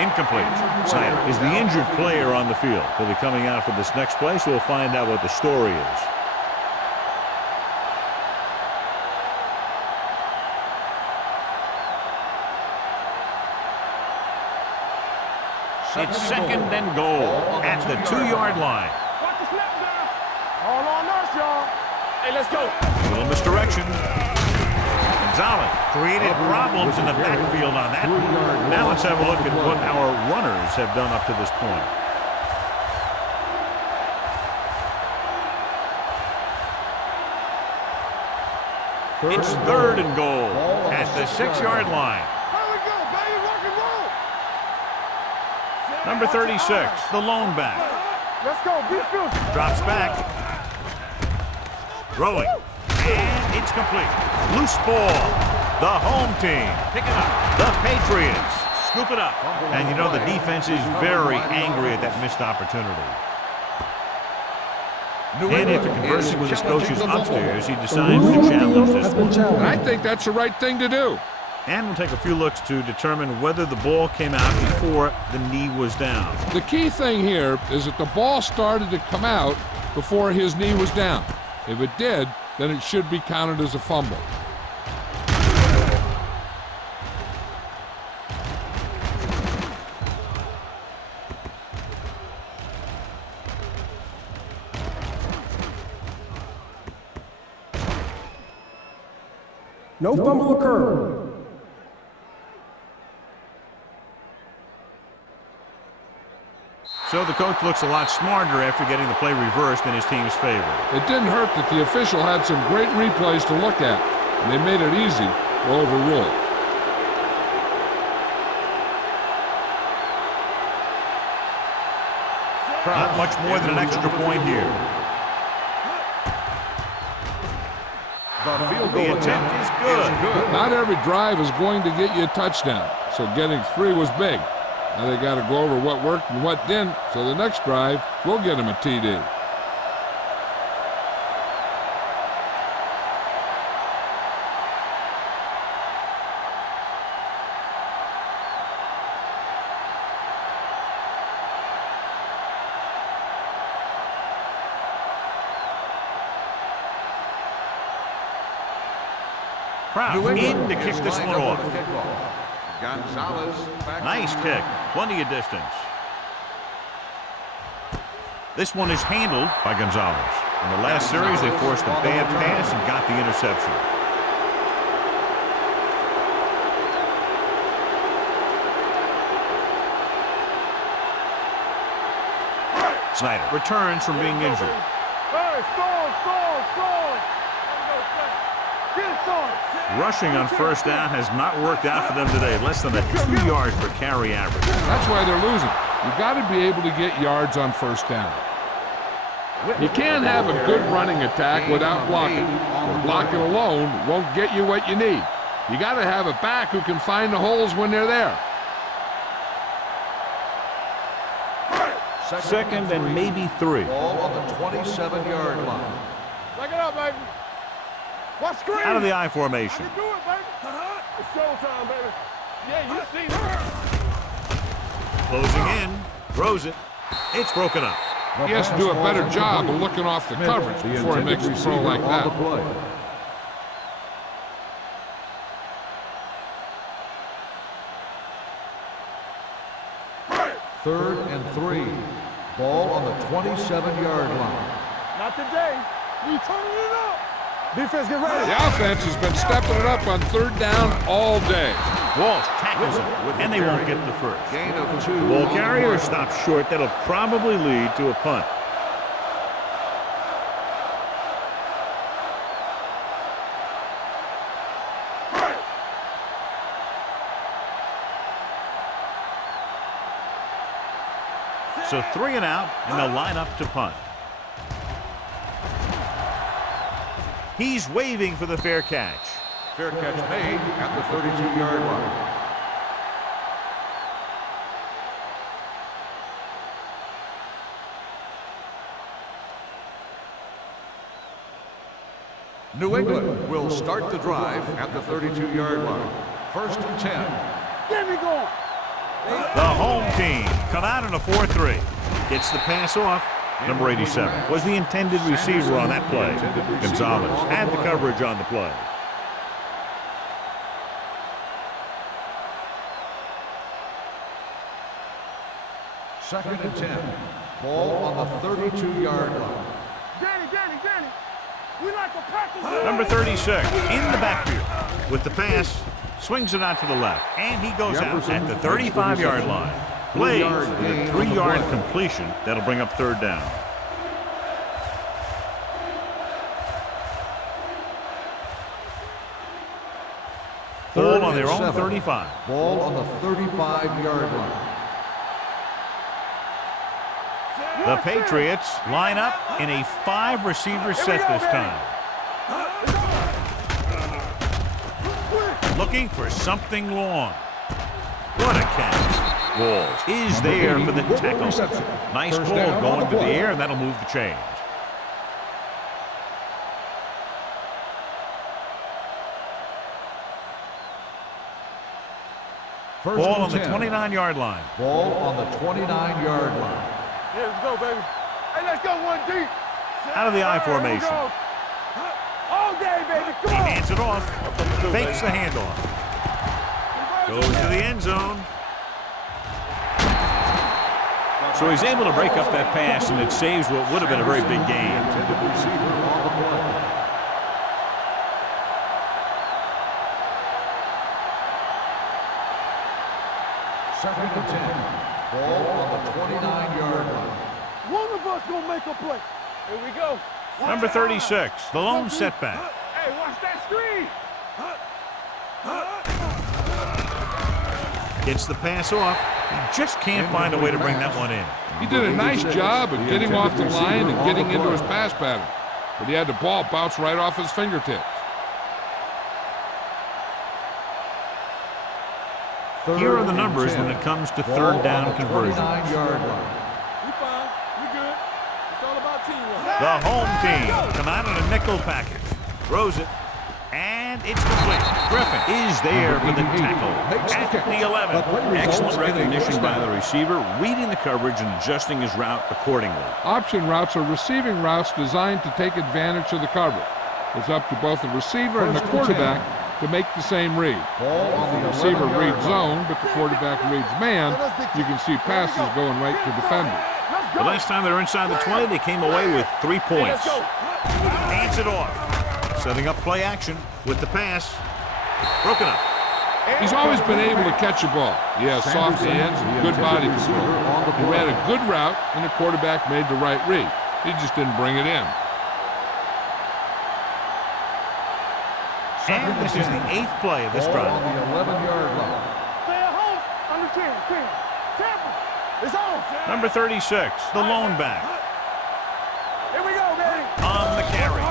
Incomplete. Snyder is the injured player on the field. He'll be coming out for this next play, so we'll find out what the story is. It's 2nd and goal at the 2-yard line. Watch the snap down. All on us, y'all. Hey, let's go. A little misdirection. Gonzalez created problems in the backfield on that. Now let's have a look at what our runners have done up to this point. It's 3rd and goal at the 6-yard line. Here we go, baby. Rock and roll. Number 36, the lone back. Let's go. Be filthy. Drops back. Throwing. And it's complete. Loose ball. The home team pick it up. The Patriots scoop it up. And you know the defense is very angry at that missed opportunity. And after conversing with his coaches upstairs, he decides to challenge this one. And I think that's the right thing to do. And we'll take a few looks to determine whether the ball came out before the knee was down. The key thing here is that the ball started to come out before his knee was down. If it did, then it should be counted as a fumble. No fumble occurred. So the coach looks a lot smarter after getting the play reversed in his team's favor. It didn't hurt that the official had some great replays to look at, and they made it easy to overrule it. Not much more than an extra point here. The attempt is good. Not every drive is going to get you a touchdown, so getting 3 was big. Now they got to go over what worked and what didn't, so the next drive will get them a TD. Kraft in to kick this one off. Gonzalez back. Nice kick. Plenty of distance. This one is handled by Gonzalez. In the last series, they forced a bad pass and got the interception. Snyder returns from being injured. Hey, score. Get it started. Rushing on first down has not worked out for them today. Less than a 2 yards per carry average. That's why they're losing. You've got to be able to get yards on first down. You can't have a good running attack without blocking. Blocking alone won't get you what you need. You got to have a back who can find the holes when they're there. Second and maybe 3. Ball on the 27-yard line. Take it up, baby. Watch screen. Out of the I formation. You can do it, baby. It's showtime, baby. Yeah, you see that. Closing in. Throws it. It's broken up. He has to do a better job of looking off the coverage before he makes a throw like that. Third and 3. Ball on the 27-yard line. Not today. We turning it up. Defense, get ready. The offense has been stepping it up on third down all day. Walsh tackles him, and they won't get the first. Gain of 2. The ball carrier stops short. That'll probably lead to a punt. So 3 and out, and they'll line up to punt. He's waving for the fair catch. Fair catch made at the 32-yard line. New England will start the drive at the 32-yard line. First and 10. Get me going. The home team come out in a 4-3. Gets the pass off. Number 87 was the intended receiver on that play. Gonzalez had the coverage on the play. Second and 10. Ball on the 32-yard line. Danny. We like a practice. Number 36 in the backfield with the pass. Swings it out to the left, and he goes out at the 35-yard line. Plays with a 3-yard completion. That'll bring up third down. Ball on their own 35. Ball on the 35-yard line. The Patriots line up in a 5-receiver set this time. Looking for something long. What a catch. Walls is there for the tackle. Nice ball going to the air, and that'll move the chains. Ball on the 29-yard line. Ball on the 29-yard line. Yeah, let's go, baby. Hey, let's go one deep. Out of the I formation. All day, baby. Come He on. hands it off. Fakes the handoff. Goes to the end zone. So he's able to break up that pass, and it saves what would have been a very big gain. Second and 10. Ball on the 29-yard line. One of us gonna make a play. Here we go. Number 36, the lone setback. Hey, watch that screen. Gets the pass off. He just can't find a way to bring that one in. He did a nice job of getting off the line and getting into his pass pattern, but he had the ball bounce right off his fingertips. Here are the numbers when it comes to third down conversions. 29-yard line. We fine. We good. It's all about teamwork. The home team come out in a nickel package. Throws it. And it's complete. Griffin is there for the tackle at the 11. Excellent recognition by the receiver, reading the coverage and adjusting his route accordingly. Option routes are receiving routes designed to take advantage of the coverage. It's up to both the receiver and the quarterback to make the same read. The receiver reads zone, but the quarterback reads man. You can see passes going right to defenders. The last time they were inside the 20, they came away with 3 points. Hands it off. Setting up play action with the pass. Broken up. He's always been able to catch a ball. He has soft hands and good body control. He ran a good route, and the quarterback made the right read. He just didn't bring it in. And this is the 8th play of this drive. On the 11-yard line. Stay at home. Under 10. Tampa. It's on. Number 36, the lone back. Here we go, baby. On the carry.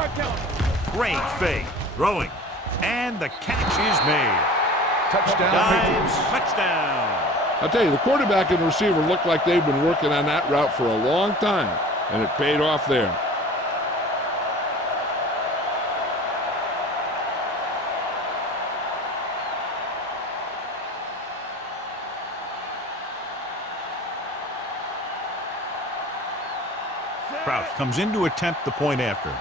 Great fake. Throwing. And the catch is made. Touchdown, Dives. Patriots. Touchdown. I'll tell you, the quarterback and the receiver look like they've been working on that route for a long time, and it paid off there. Crouch comes in to attempt the point after.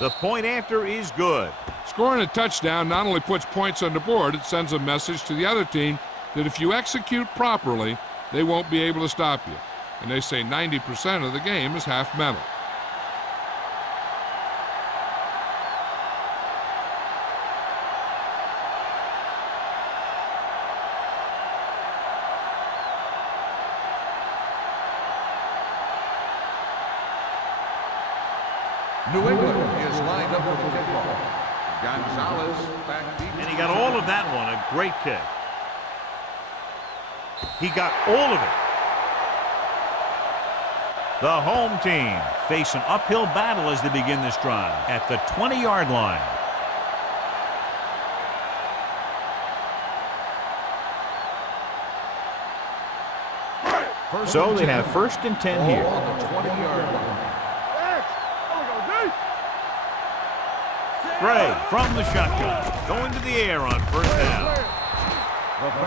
The point after is good. Scoring a touchdown not only puts points on the board, it sends a message to the other team that if you execute properly, they won't be able to stop you. And they say 90% of the game is half mental. New England is lined up for the kickoff. Gonzalez back deep. And he got all of that one. A great kick. He got all of it. The home team face an uphill battle as they begin this drive at the 20-yard line. So they have 1st and 10 here. On the 20-yard line. Gray from the shotgun, going to the air on 1st down.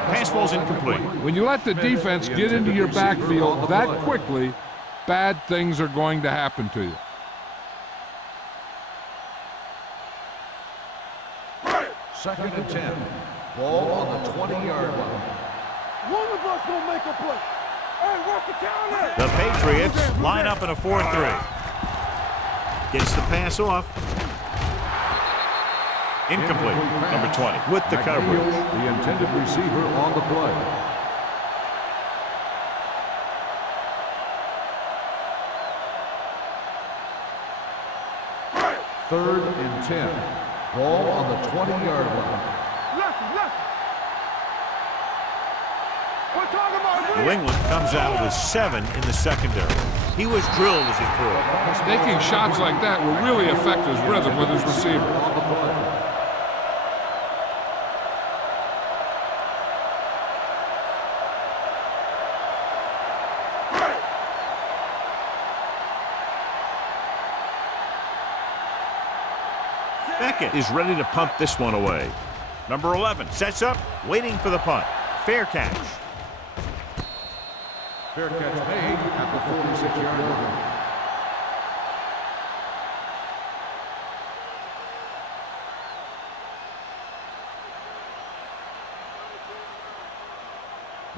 Pass ball's incomplete. When you let the defense get into your backfield that quickly, bad things are going to happen to you. Second and 10. Ball on the 20-yard line. One of us gonna make a play. Hey, work the counter. The Patriots line up in a 4-3. Gets the pass off. Incomplete. Number 20 with the coverage. The intended receiver on the play. Third and 10. Ball on the 20-yard line. Left. We're talking about New England comes out with 7 in the secondary. He was drilled as he threw it. Making shots like that will really affect his rhythm with his receiver. On the play. Beckett is ready to punt this one away. Number 11 sets up, waiting for the punt. Fair catch. Fair catch made at the 46-yard line.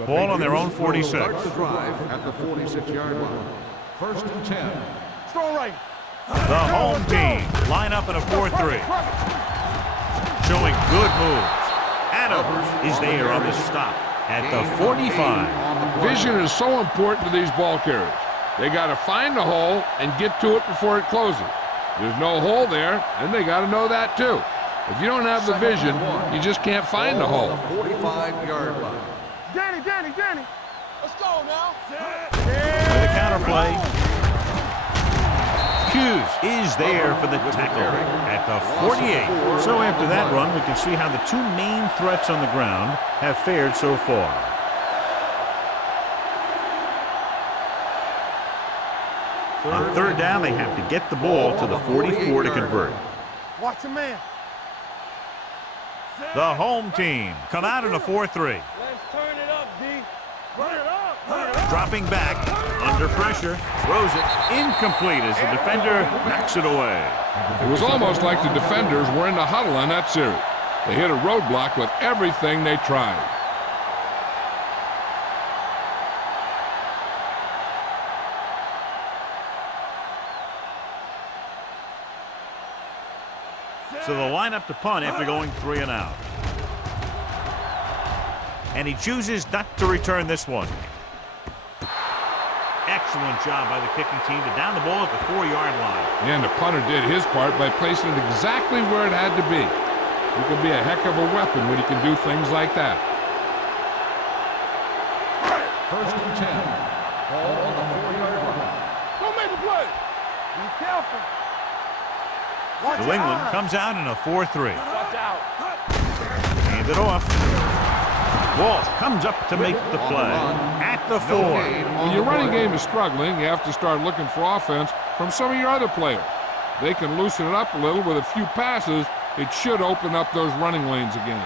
Ball on their own 46. Start the drive at the 46-yard line. 1st and 10. strong right. The home team line up in a 4-3. Showing good moves. Adams is there on the stop at the 45. Vision is so important to these ball carriers. They got to find the hole and get to it before it closes. There's no hole there, and they got to know that too. If you don't have the vision, you just can't find the hole. 45-yard line. Danny. Let's go now. With a counter play. Hughes is there for the tackle at the 48. So after that run, we can see how the 2 main threats on the ground have fared so far. On 3rd down, they have to get the ball to the 44 to convert. Watch a man. The home team come out in a 4-3. Let's turn it up, D. Run it up. dropping back, under pressure, throws it incomplete as the defender knocks it away. It was almost like the defenders were in the huddle on that series. They hit a roadblock with everything they tried. So they'll line up to punt after going 3 and out. And he chooses not to return this one. Excellent job by the kicking team to down the ball at the 4-yard line. And the punter did his part by placing it exactly where it had to be. He can be a heck of a weapon when he can do things like that. 1st and 10. Ball on the 4-yard line. Don't make a play. Be careful. New England comes out in a 4-3. Watch out. Hand it off. Walt comes up to make the play at the 4. When your running game is struggling, you have to start looking for offense from some of your other players. They can loosen it up a little with a few passes. It should open up those running lanes again.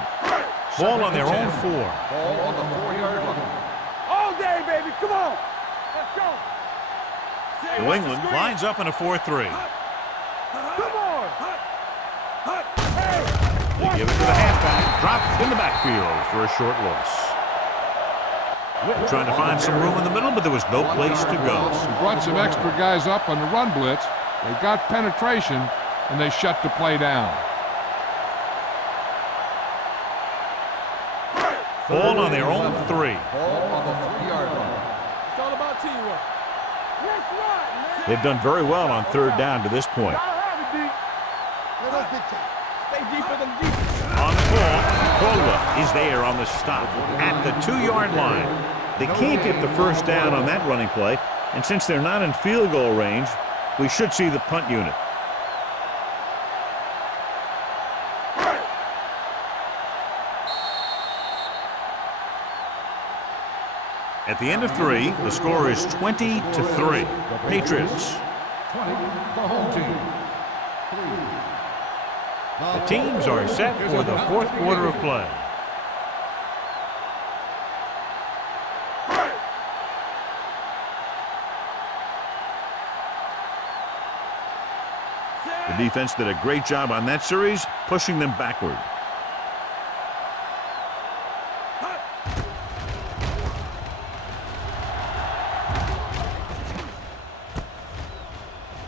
Ball on their own 4. Ball on the 4-yard line. All day, baby. Come on. Let's go. New England lines up in a 4-3. Come on. They give it to the halfback. Dropped in the backfield for a short loss. Trying to find some room in the middle, but there was no place to go. He brought some extra guys up on the run blitz. They got penetration, and they shut the play down. Ball on their own 3. Ball on the 3-yard line. It's all about teamwork. Let's run, man. They've done very well on 3rd down to this point. Y'all have it, D. Let us big time. Stay deeper than deep. On the ball, Caldwell is there on the stop at the 2-yard line. They can't get the 1st down on that running play, and since they're not in field goal range, we should see the punt unit. At the end of 3, the score is 20-3. Patriots. 20, the home team. 3. The teams are set for the 4th quarter of play. The defense did a great job on that series, pushing them backward.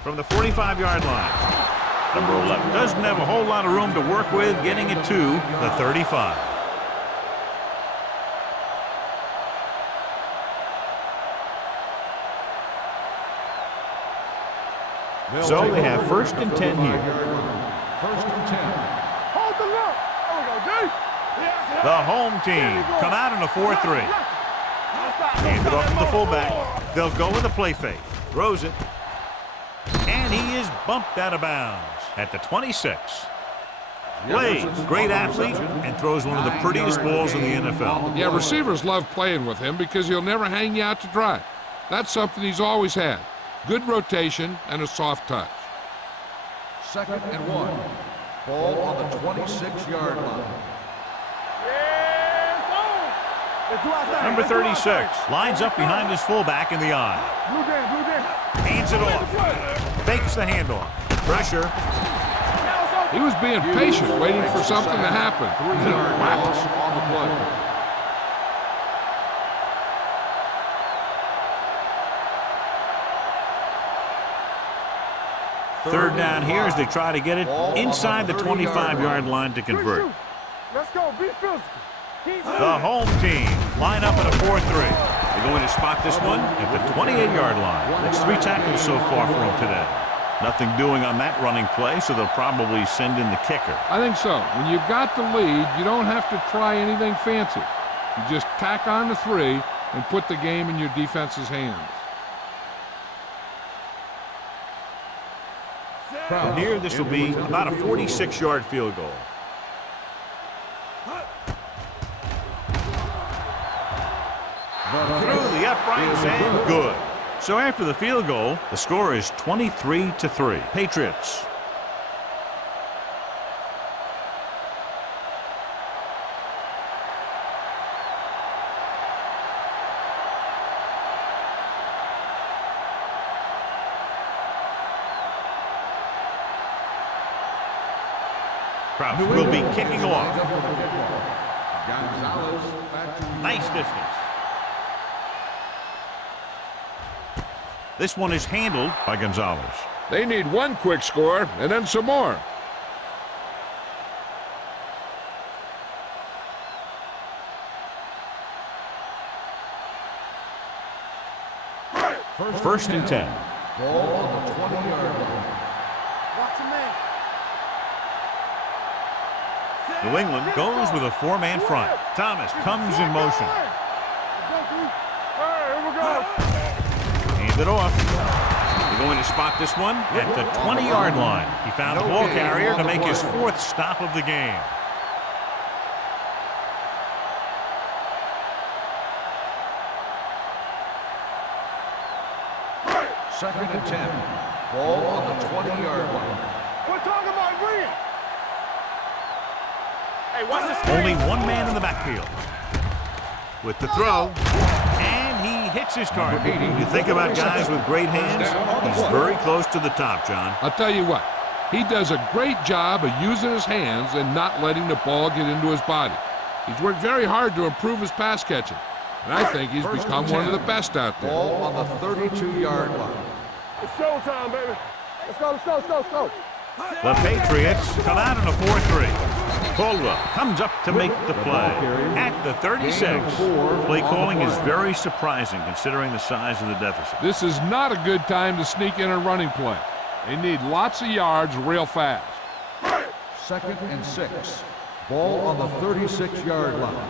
From the 45-yard line. Number 11 doesn't have a whole lot of room to work with, getting it to the 35. So they have 1st and 10 here. 1st and 10. Hold the look. There we go, D. The home team come out in a 4-3. Hand it off to the fullback. They'll go with a play fake. Throws it. And he is bumped out of bounds at the 26. Blaze, great athlete, and throws one of the prettiest balls in the NFL. Yeah, receivers love playing with him because he'll never hang you out to dry. That's something he's always had. Good rotation and a soft touch. 2nd and 1. Ball on the 26-yard line. Number 36 lines up behind his fullback in the eye. Blue Dan. Hands it off. Fakes the handoff. Pressure. He was being patient, waiting for something to happen. 3-yard loss on the play. Third down here as they try to get it inside the 25-yard line to convert. Let's go. Be physical. The home team line up in a 4-3. They're going to spot this one at the 28-yard line. That's 3 tackles so far for them today. Nothing doing on that running play, so they'll probably send in the kicker. I think so. When you've got the lead, you don't have to try anything fancy. You just tack on the 3 and put the game in your defense's hands. From here, this will be about a 46-yard field goal. Through the uprights and good. So after the field goal, the score is 23-3. Patriots. Kraus will be kicking off. Gonzalez back to Nice distance. This one is handled by Gonzalez. They need one quick score and then some more. First and 10. ball on the 20-yard line. Watch your man. New England goes with a four-man front. Thomas comes in motion. Hands it off. They're going to spot this one at the 20-yard line. He found the ball carrier to make his fourth stop of the game. Second and 10. Ball on the 20-yard line. We're talking about green. Hey, watch the screen. Only one man in the backfield. With the throw, and he hits his target. You think about guys with great hands, he's very close to the top, John. I'll tell you what, he does a great job of using his hands and not letting the ball get into his body. He's worked very hard to improve his pass catching, and I think he's become one of the best out there. Ball on the 32-yard line. It's showtime, baby. Let's go, let's go, let's go, let's go. The Patriots come out in a 4-3. Caldwell comes up to make the play at the 36. Play calling is very surprising considering the size of the deficit. This is not a good time to sneak in a running play. They need lots of yards real fast. Second and 6. Ball on the 36-yard line.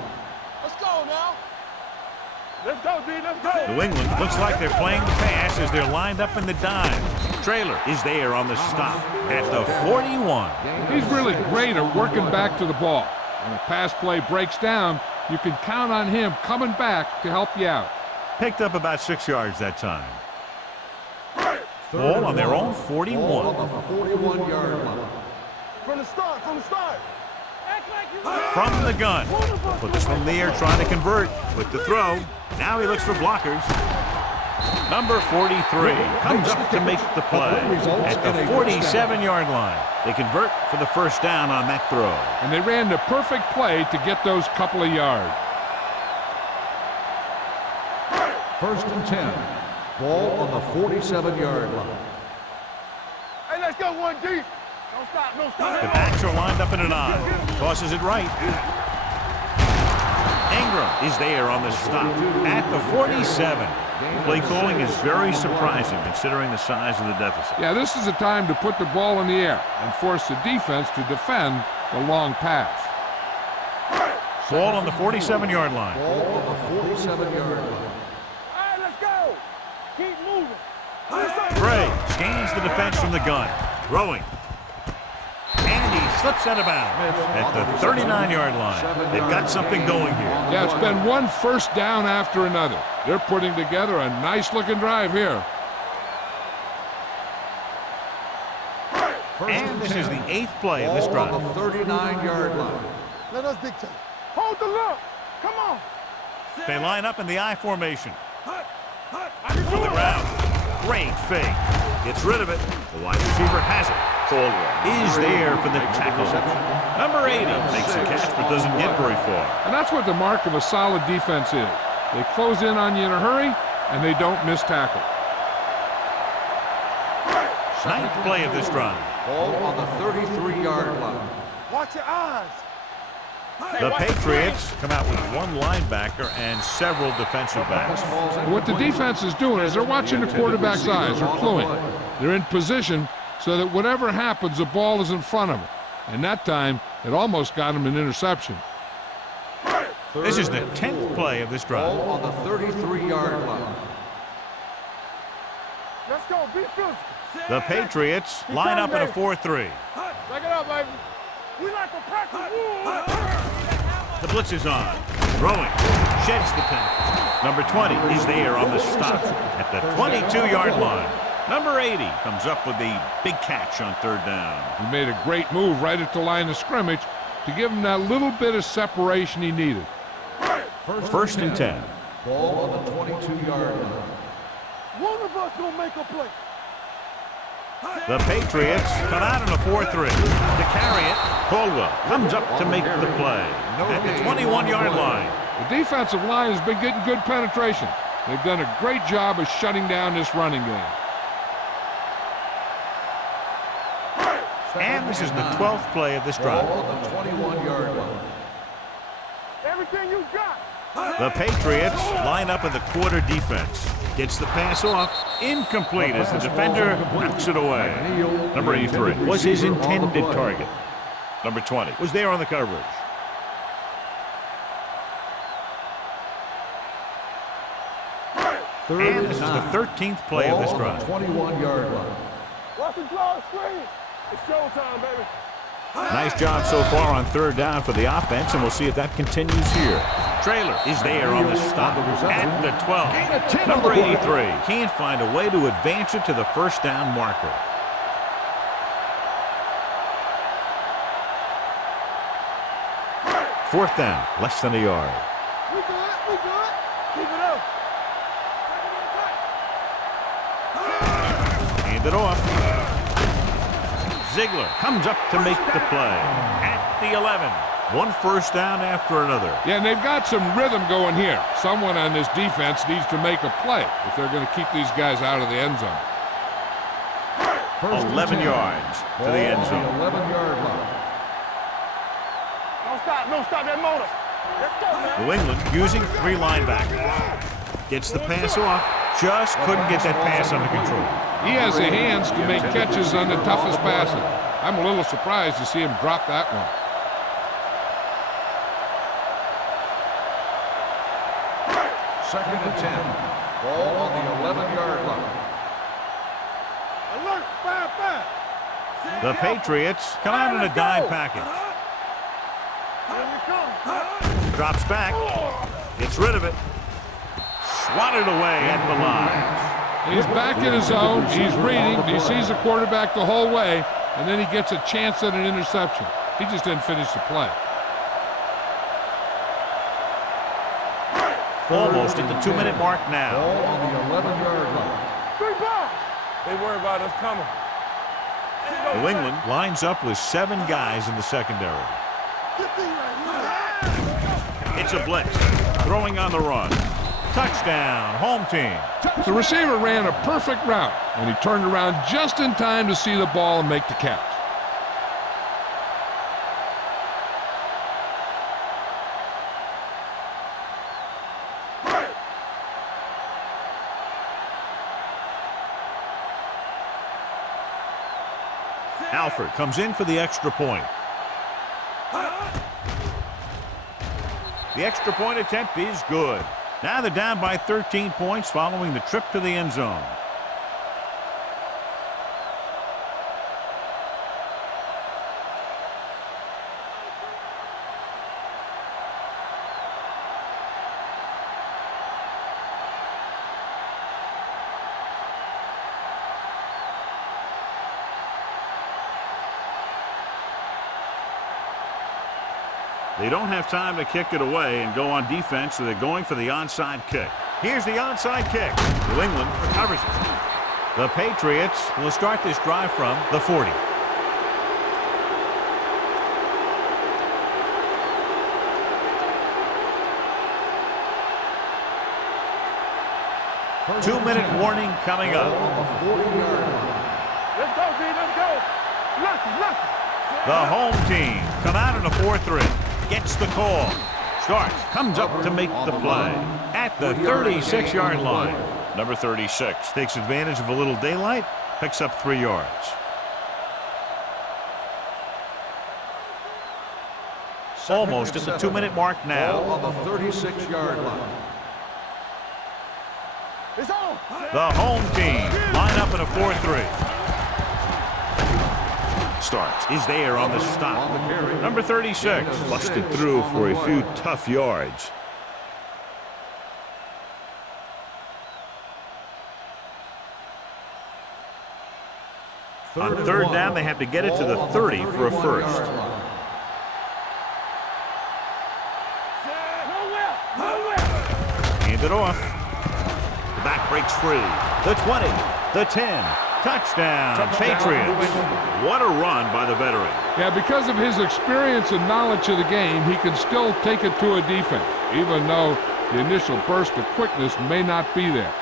Let's go now. Let's go, D, let's go. New England looks like they're playing the pass as they're lined up in the dime. Traylor is there on the stop at the 41. He's really great at working back to the ball. When a pass play breaks down, you can count on him coming back to help you out. Picked up about 6 yards that time. Ball on their own 41. Ball on the 41-yard line. From the start, from the start. Act like you From the gun. Put this one in the air trying to convert with the throw. Now he looks for blockers. Number 43 comes up to make the play at the 47-yard line. They convert for the first down on that throw. And they ran the perfect play to get those couple of yards. First and 10. Ball on the 47-yard line. Hey, let's go, 1D. Don't stop, don't stop. The backs are lined up in an I. Tosses it right. Ingram is there on the stop at the 47. Play calling is very surprising considering the size of the deficit. Yeah, this is a time to put the ball in the air and force the defense to defend the long pass. Ball on the 47-yard line. Ball on the 47-yard line. All right, let's go. Keep moving. Bray scans the defense from the gun. Throwing. And he slips out of bounds at the 39-yard line. They've got something going here. Yeah, it's been one first down after another. They're putting together a nice-looking drive here. And this is the 8th play of this drive. Ball on the 39-yard line. Let us dictate. Hold the look. Come on. They line up in the I formation. On the ground. Great fake. Gets rid of it. The wide receiver has it. Caldwell is there for the tackle. Number 80 makes the catch but doesn't get very far. And that's what the mark of a solid defense is. They close in on you in a hurry, and they don't miss tackle. 9th play of this drive. Ball on the 33-yard line. Watch your eyes. The Patriots come out with one linebacker and several defensive backs. What the defense is doing is they're watching the quarterback's eyes. They're cluing. They're in position so that whatever happens, the ball is in front of them. And that time, it almost got him an interception. This is the 10th play of this drive. Ball on the 33-yard line. Let's go. Be physical. The Patriots line up in a 4-3. Check it out, baby. We like to practice. The blitz is on. Throwing. Sheds the tackle. Number 20 is there on the stop at the 22-yard line. Number 80 comes up with the big catch on 3rd down. He made a great move right at the line of scrimmage to give him that little bit of separation he needed. First and 10. Ball on the 22-yard line. One of us gonna make a play. The Patriots come out in a 4-3. To carry it, Caldwell comes up to make the play at the 21-yard line. The defensive line has been getting good penetration. They've done a great job of shutting down this running game. And this is the 12th play of this drive. The 21-yard line. Everything you got. The Patriots line up in the quarter defense. Gets the pass off. Incomplete as the defender knocks it away. Number 83 was his intended target. Number 20 was there on the coverage. And this is the 13th play of this drive. 21-yard line. Watch the draw screen. It's showtime, baby. Nice job so far on third down for the offense, and we'll see if that continues here. Trailer is there on the stop at the 12. Number 83 can't find a way to advance it to the first down marker. Fourth down, less than a yard. We good. We good. Keep it up. Hand it off. Ziegler comes up to make the play at the 11. One first down after another. Yeah, and they've got some rhythm going here. Someone on this defense needs to make a play if they're going to keep these guys out of the end zone. 11 yards to the end zone. 11-yard line. Don't stop that motor. Let's go, man. New England using 3 linebackers. Gets the pass off. Just couldn't get that pass under control. He has the hands to make catches on the toughest passes. I'm a little surprised to see him drop that one. Second and 10. Ball on the 11-yard line. Alert, 5-5. The Patriots come out in a dime package. Here we come. Drops back. Gets rid of it. Swatted away at the line. He's back in his zone. He's reading. He sees the quarterback the whole way, and then he gets a chance at an interception. He just didn't finish the play. Almost at the 2-minute mark now. Ball on the 11-yard line. 3 balls. They worry about us coming. New England lines up with 7 guys in the secondary. It's a blitz. Throwing on the run. Touchdown, home team. The receiver ran a perfect route, and he turned around just in time to see the ball and make the catch. Alford comes in for the extra point. The extra point attempt is good. Now they're down by 13 points following the trip to the end zone. They don't have time to kick it away and go on defense, so they're going for the onside kick. Here's the onside kick. New England recovers it. The Patriots will start this drive from the 40. Two-minute warning coming up. Let's go, D. Let's go. Lucky. The home team come out in a 4-3. Gets the call. Starts. Comes up to make the play at the 36-yard line. Number 36 takes advantage of a little daylight. Picks up 3 yards. Almost at the 2-minute mark now. Ball on the 36-yard line. It's on. The home team line up in a 4-3. Starts is there on the stop. Number 36 busted through for a few tough yards. On third down, they have to get it to the 30 for a first. Hand it off. The back breaks free. The 20, the 10, Touchdown, Patriots. What a run by the veteran. Yeah, because of his experience and knowledge of the game, he can still take it to a defense, even though the initial burst of quickness may not be there.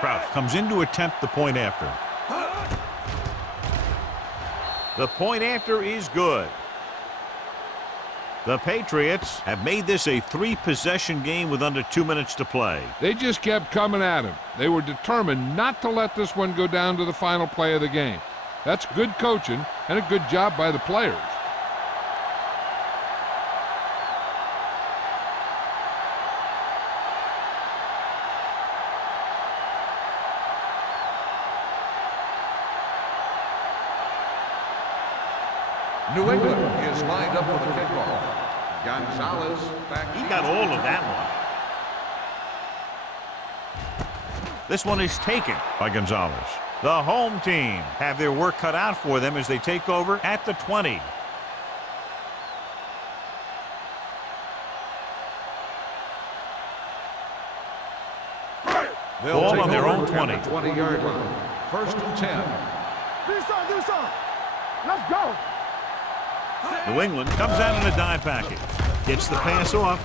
Crouch comes in to attempt the point after. The point after is good. The Patriots have made this a 3-possession game with under 2 minutes to play. They just kept coming at him. They were determined not to let this one go down to the final play of the game. That's good coaching and a good job by the players. New England is lined up for the kickoff. Gonzalez back. He got all of that one. This one is taken by Gonzalez. The home team have their work cut out for them as they take over at the 20. Ball on their own 20. 20-yard line. First and 10. Do something. Let's go. New England comes out in a dime package. Gets the pass off.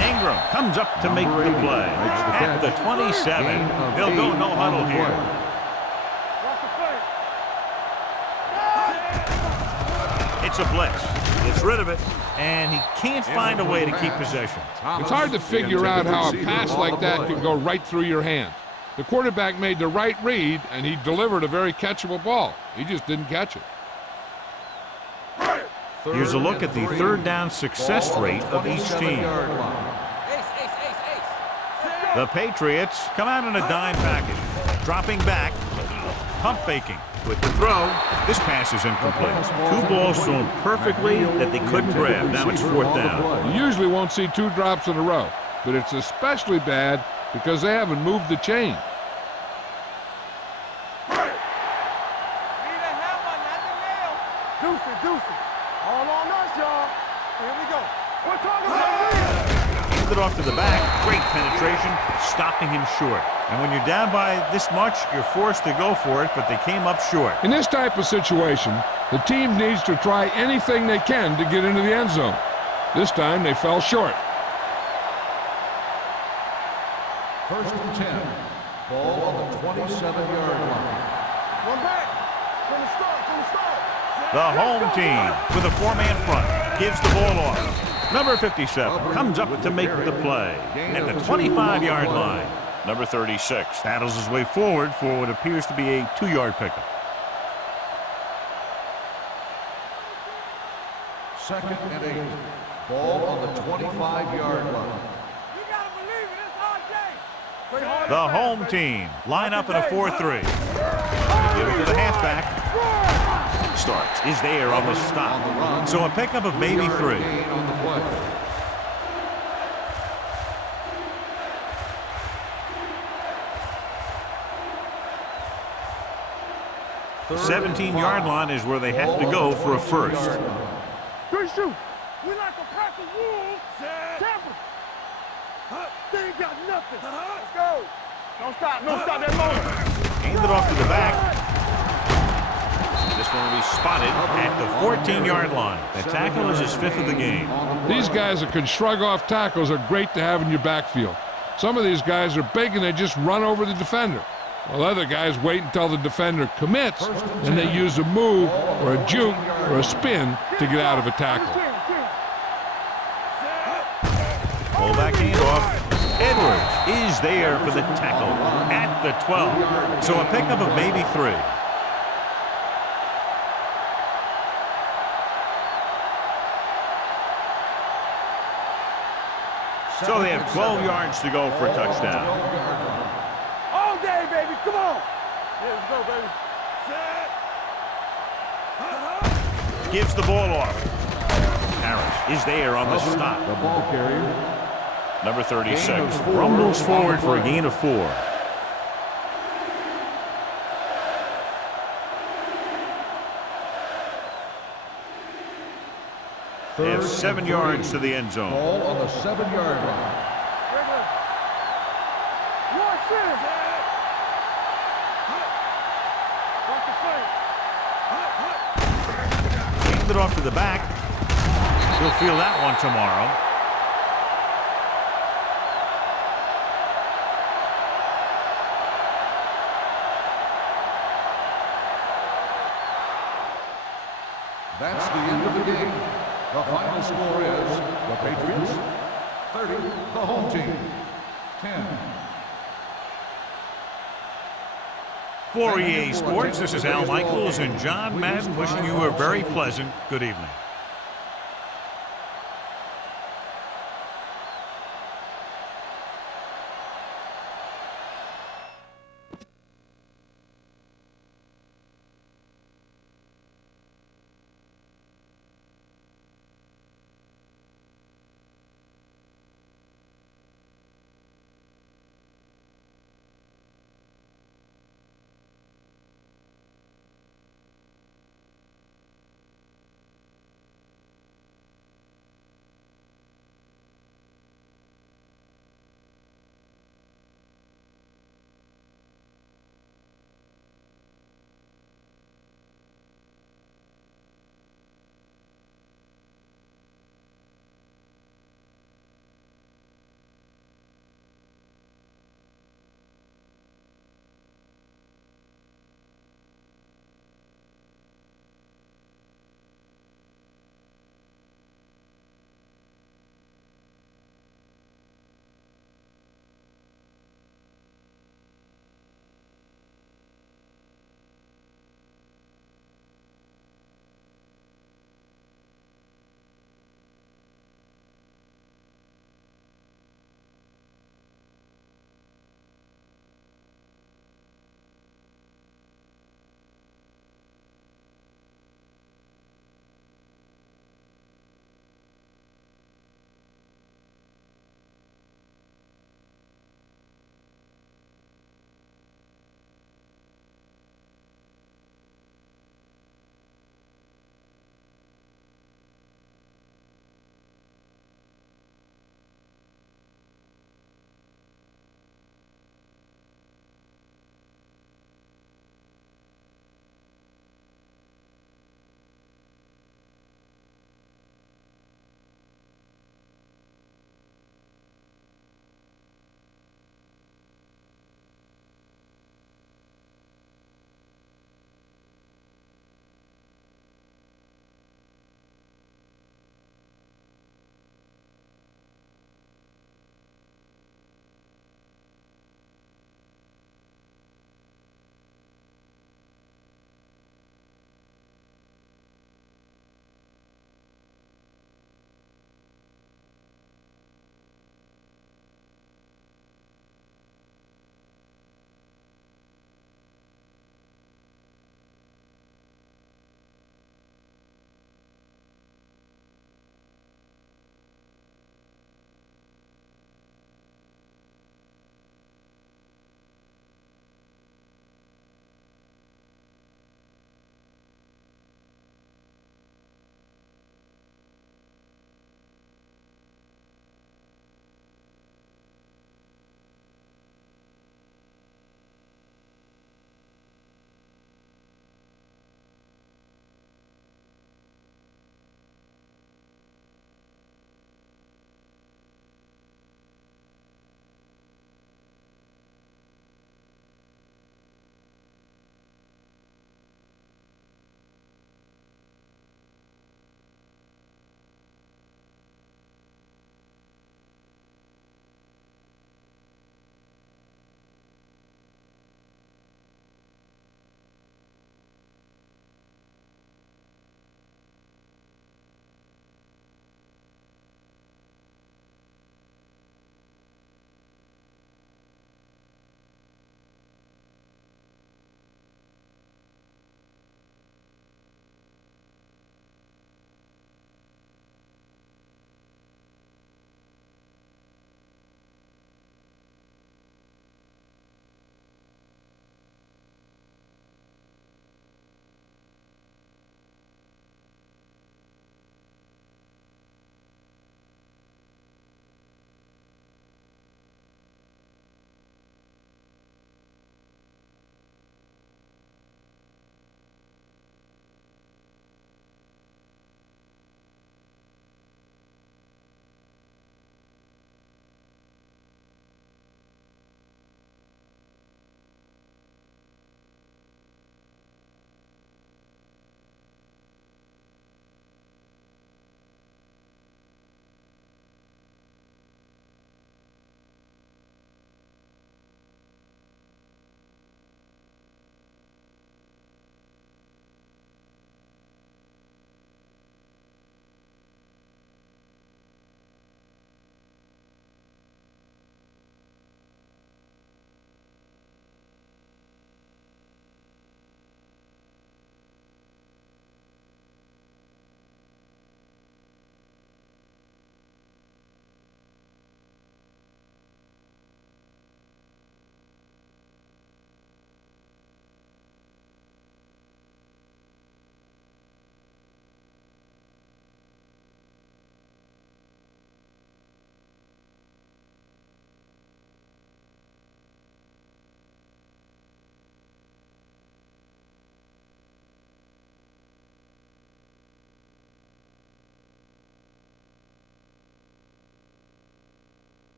Ingram comes up to make the play. At the 27. He'll go no huddle here. It's a blitz. Gets rid of it. And he can't find a way to keep possession. It's hard to figure out how a pass like that can go right through your hands. The quarterback made the right read, and he delivered a very catchable ball. He just didn't catch it. Here's a look at the third down success rate of each team. The Patriots come out in a dime package. Dropping back. Pump faking. With the throw, this pass is incomplete. 2 balls thrown perfectly that they couldn't grab. Now it's 4th down. You usually won't see 2 drops in a row, but it's especially bad because they haven't moved the chain. Deuce. All on us, y'all. Here we go. We're talking about Handed off to the back. Great penetration, stopping him short. And when you're down by this much, you're forced to go for it, but they came up short. In this type of situation, the team needs to try anything they can to get into the end zone. This time, they fell short. First and 10. Ball on the 27-yard line. one back. From the start. The home team with a 4-man front gives the ball off. Number 57 comes up to make the play at the 25-yard line. Number 36 battles his way forward for what appears to be a 2-yard pickup. Second and 8. Ball on the 25-yard line. You gotta believe it. It's hard day. The home team line up in a 4-3. Give it to the halfback. Starks is there on the stop. So a pickup of maybe 3. On the play. 17-yard line is where they have to go for a first. 3 shoot. We like a pack of wolves. Tampa. They ain't got nothing. Let's go. Don't stop that moment. Hand it off to the back. This one will be spotted at the 14-yard line. The tackle is his 5th of the game. These guys that can shrug off tackles are great to have in your backfield. Some of these guys are big and they just run over the defender. While other guys wait until the defender commits and they use a move or a juke or a spin to get out of a tackle. Fullback handoff. Edwards is there for the tackle at the 12. So a pickup of maybe 3. So they have 12 yards to go for a touchdown. All day, baby. Come on. Yeah, let's go, baby. Set. Gives the ball off. Harris is there on the stop. The ball carrier. Number 36 rumbles forward for a gain of 4. They have 7 yards to the end zone. Ball on the 7-yard line. Watch it. Watch the play. Hand it off to the back. He'll feel that one tomorrow. That's the end of the game. The final score is the Patriots 30, the home team 10. For EA Sports, this is Al Michaels and John Madden wishing you a very pleasant good evening.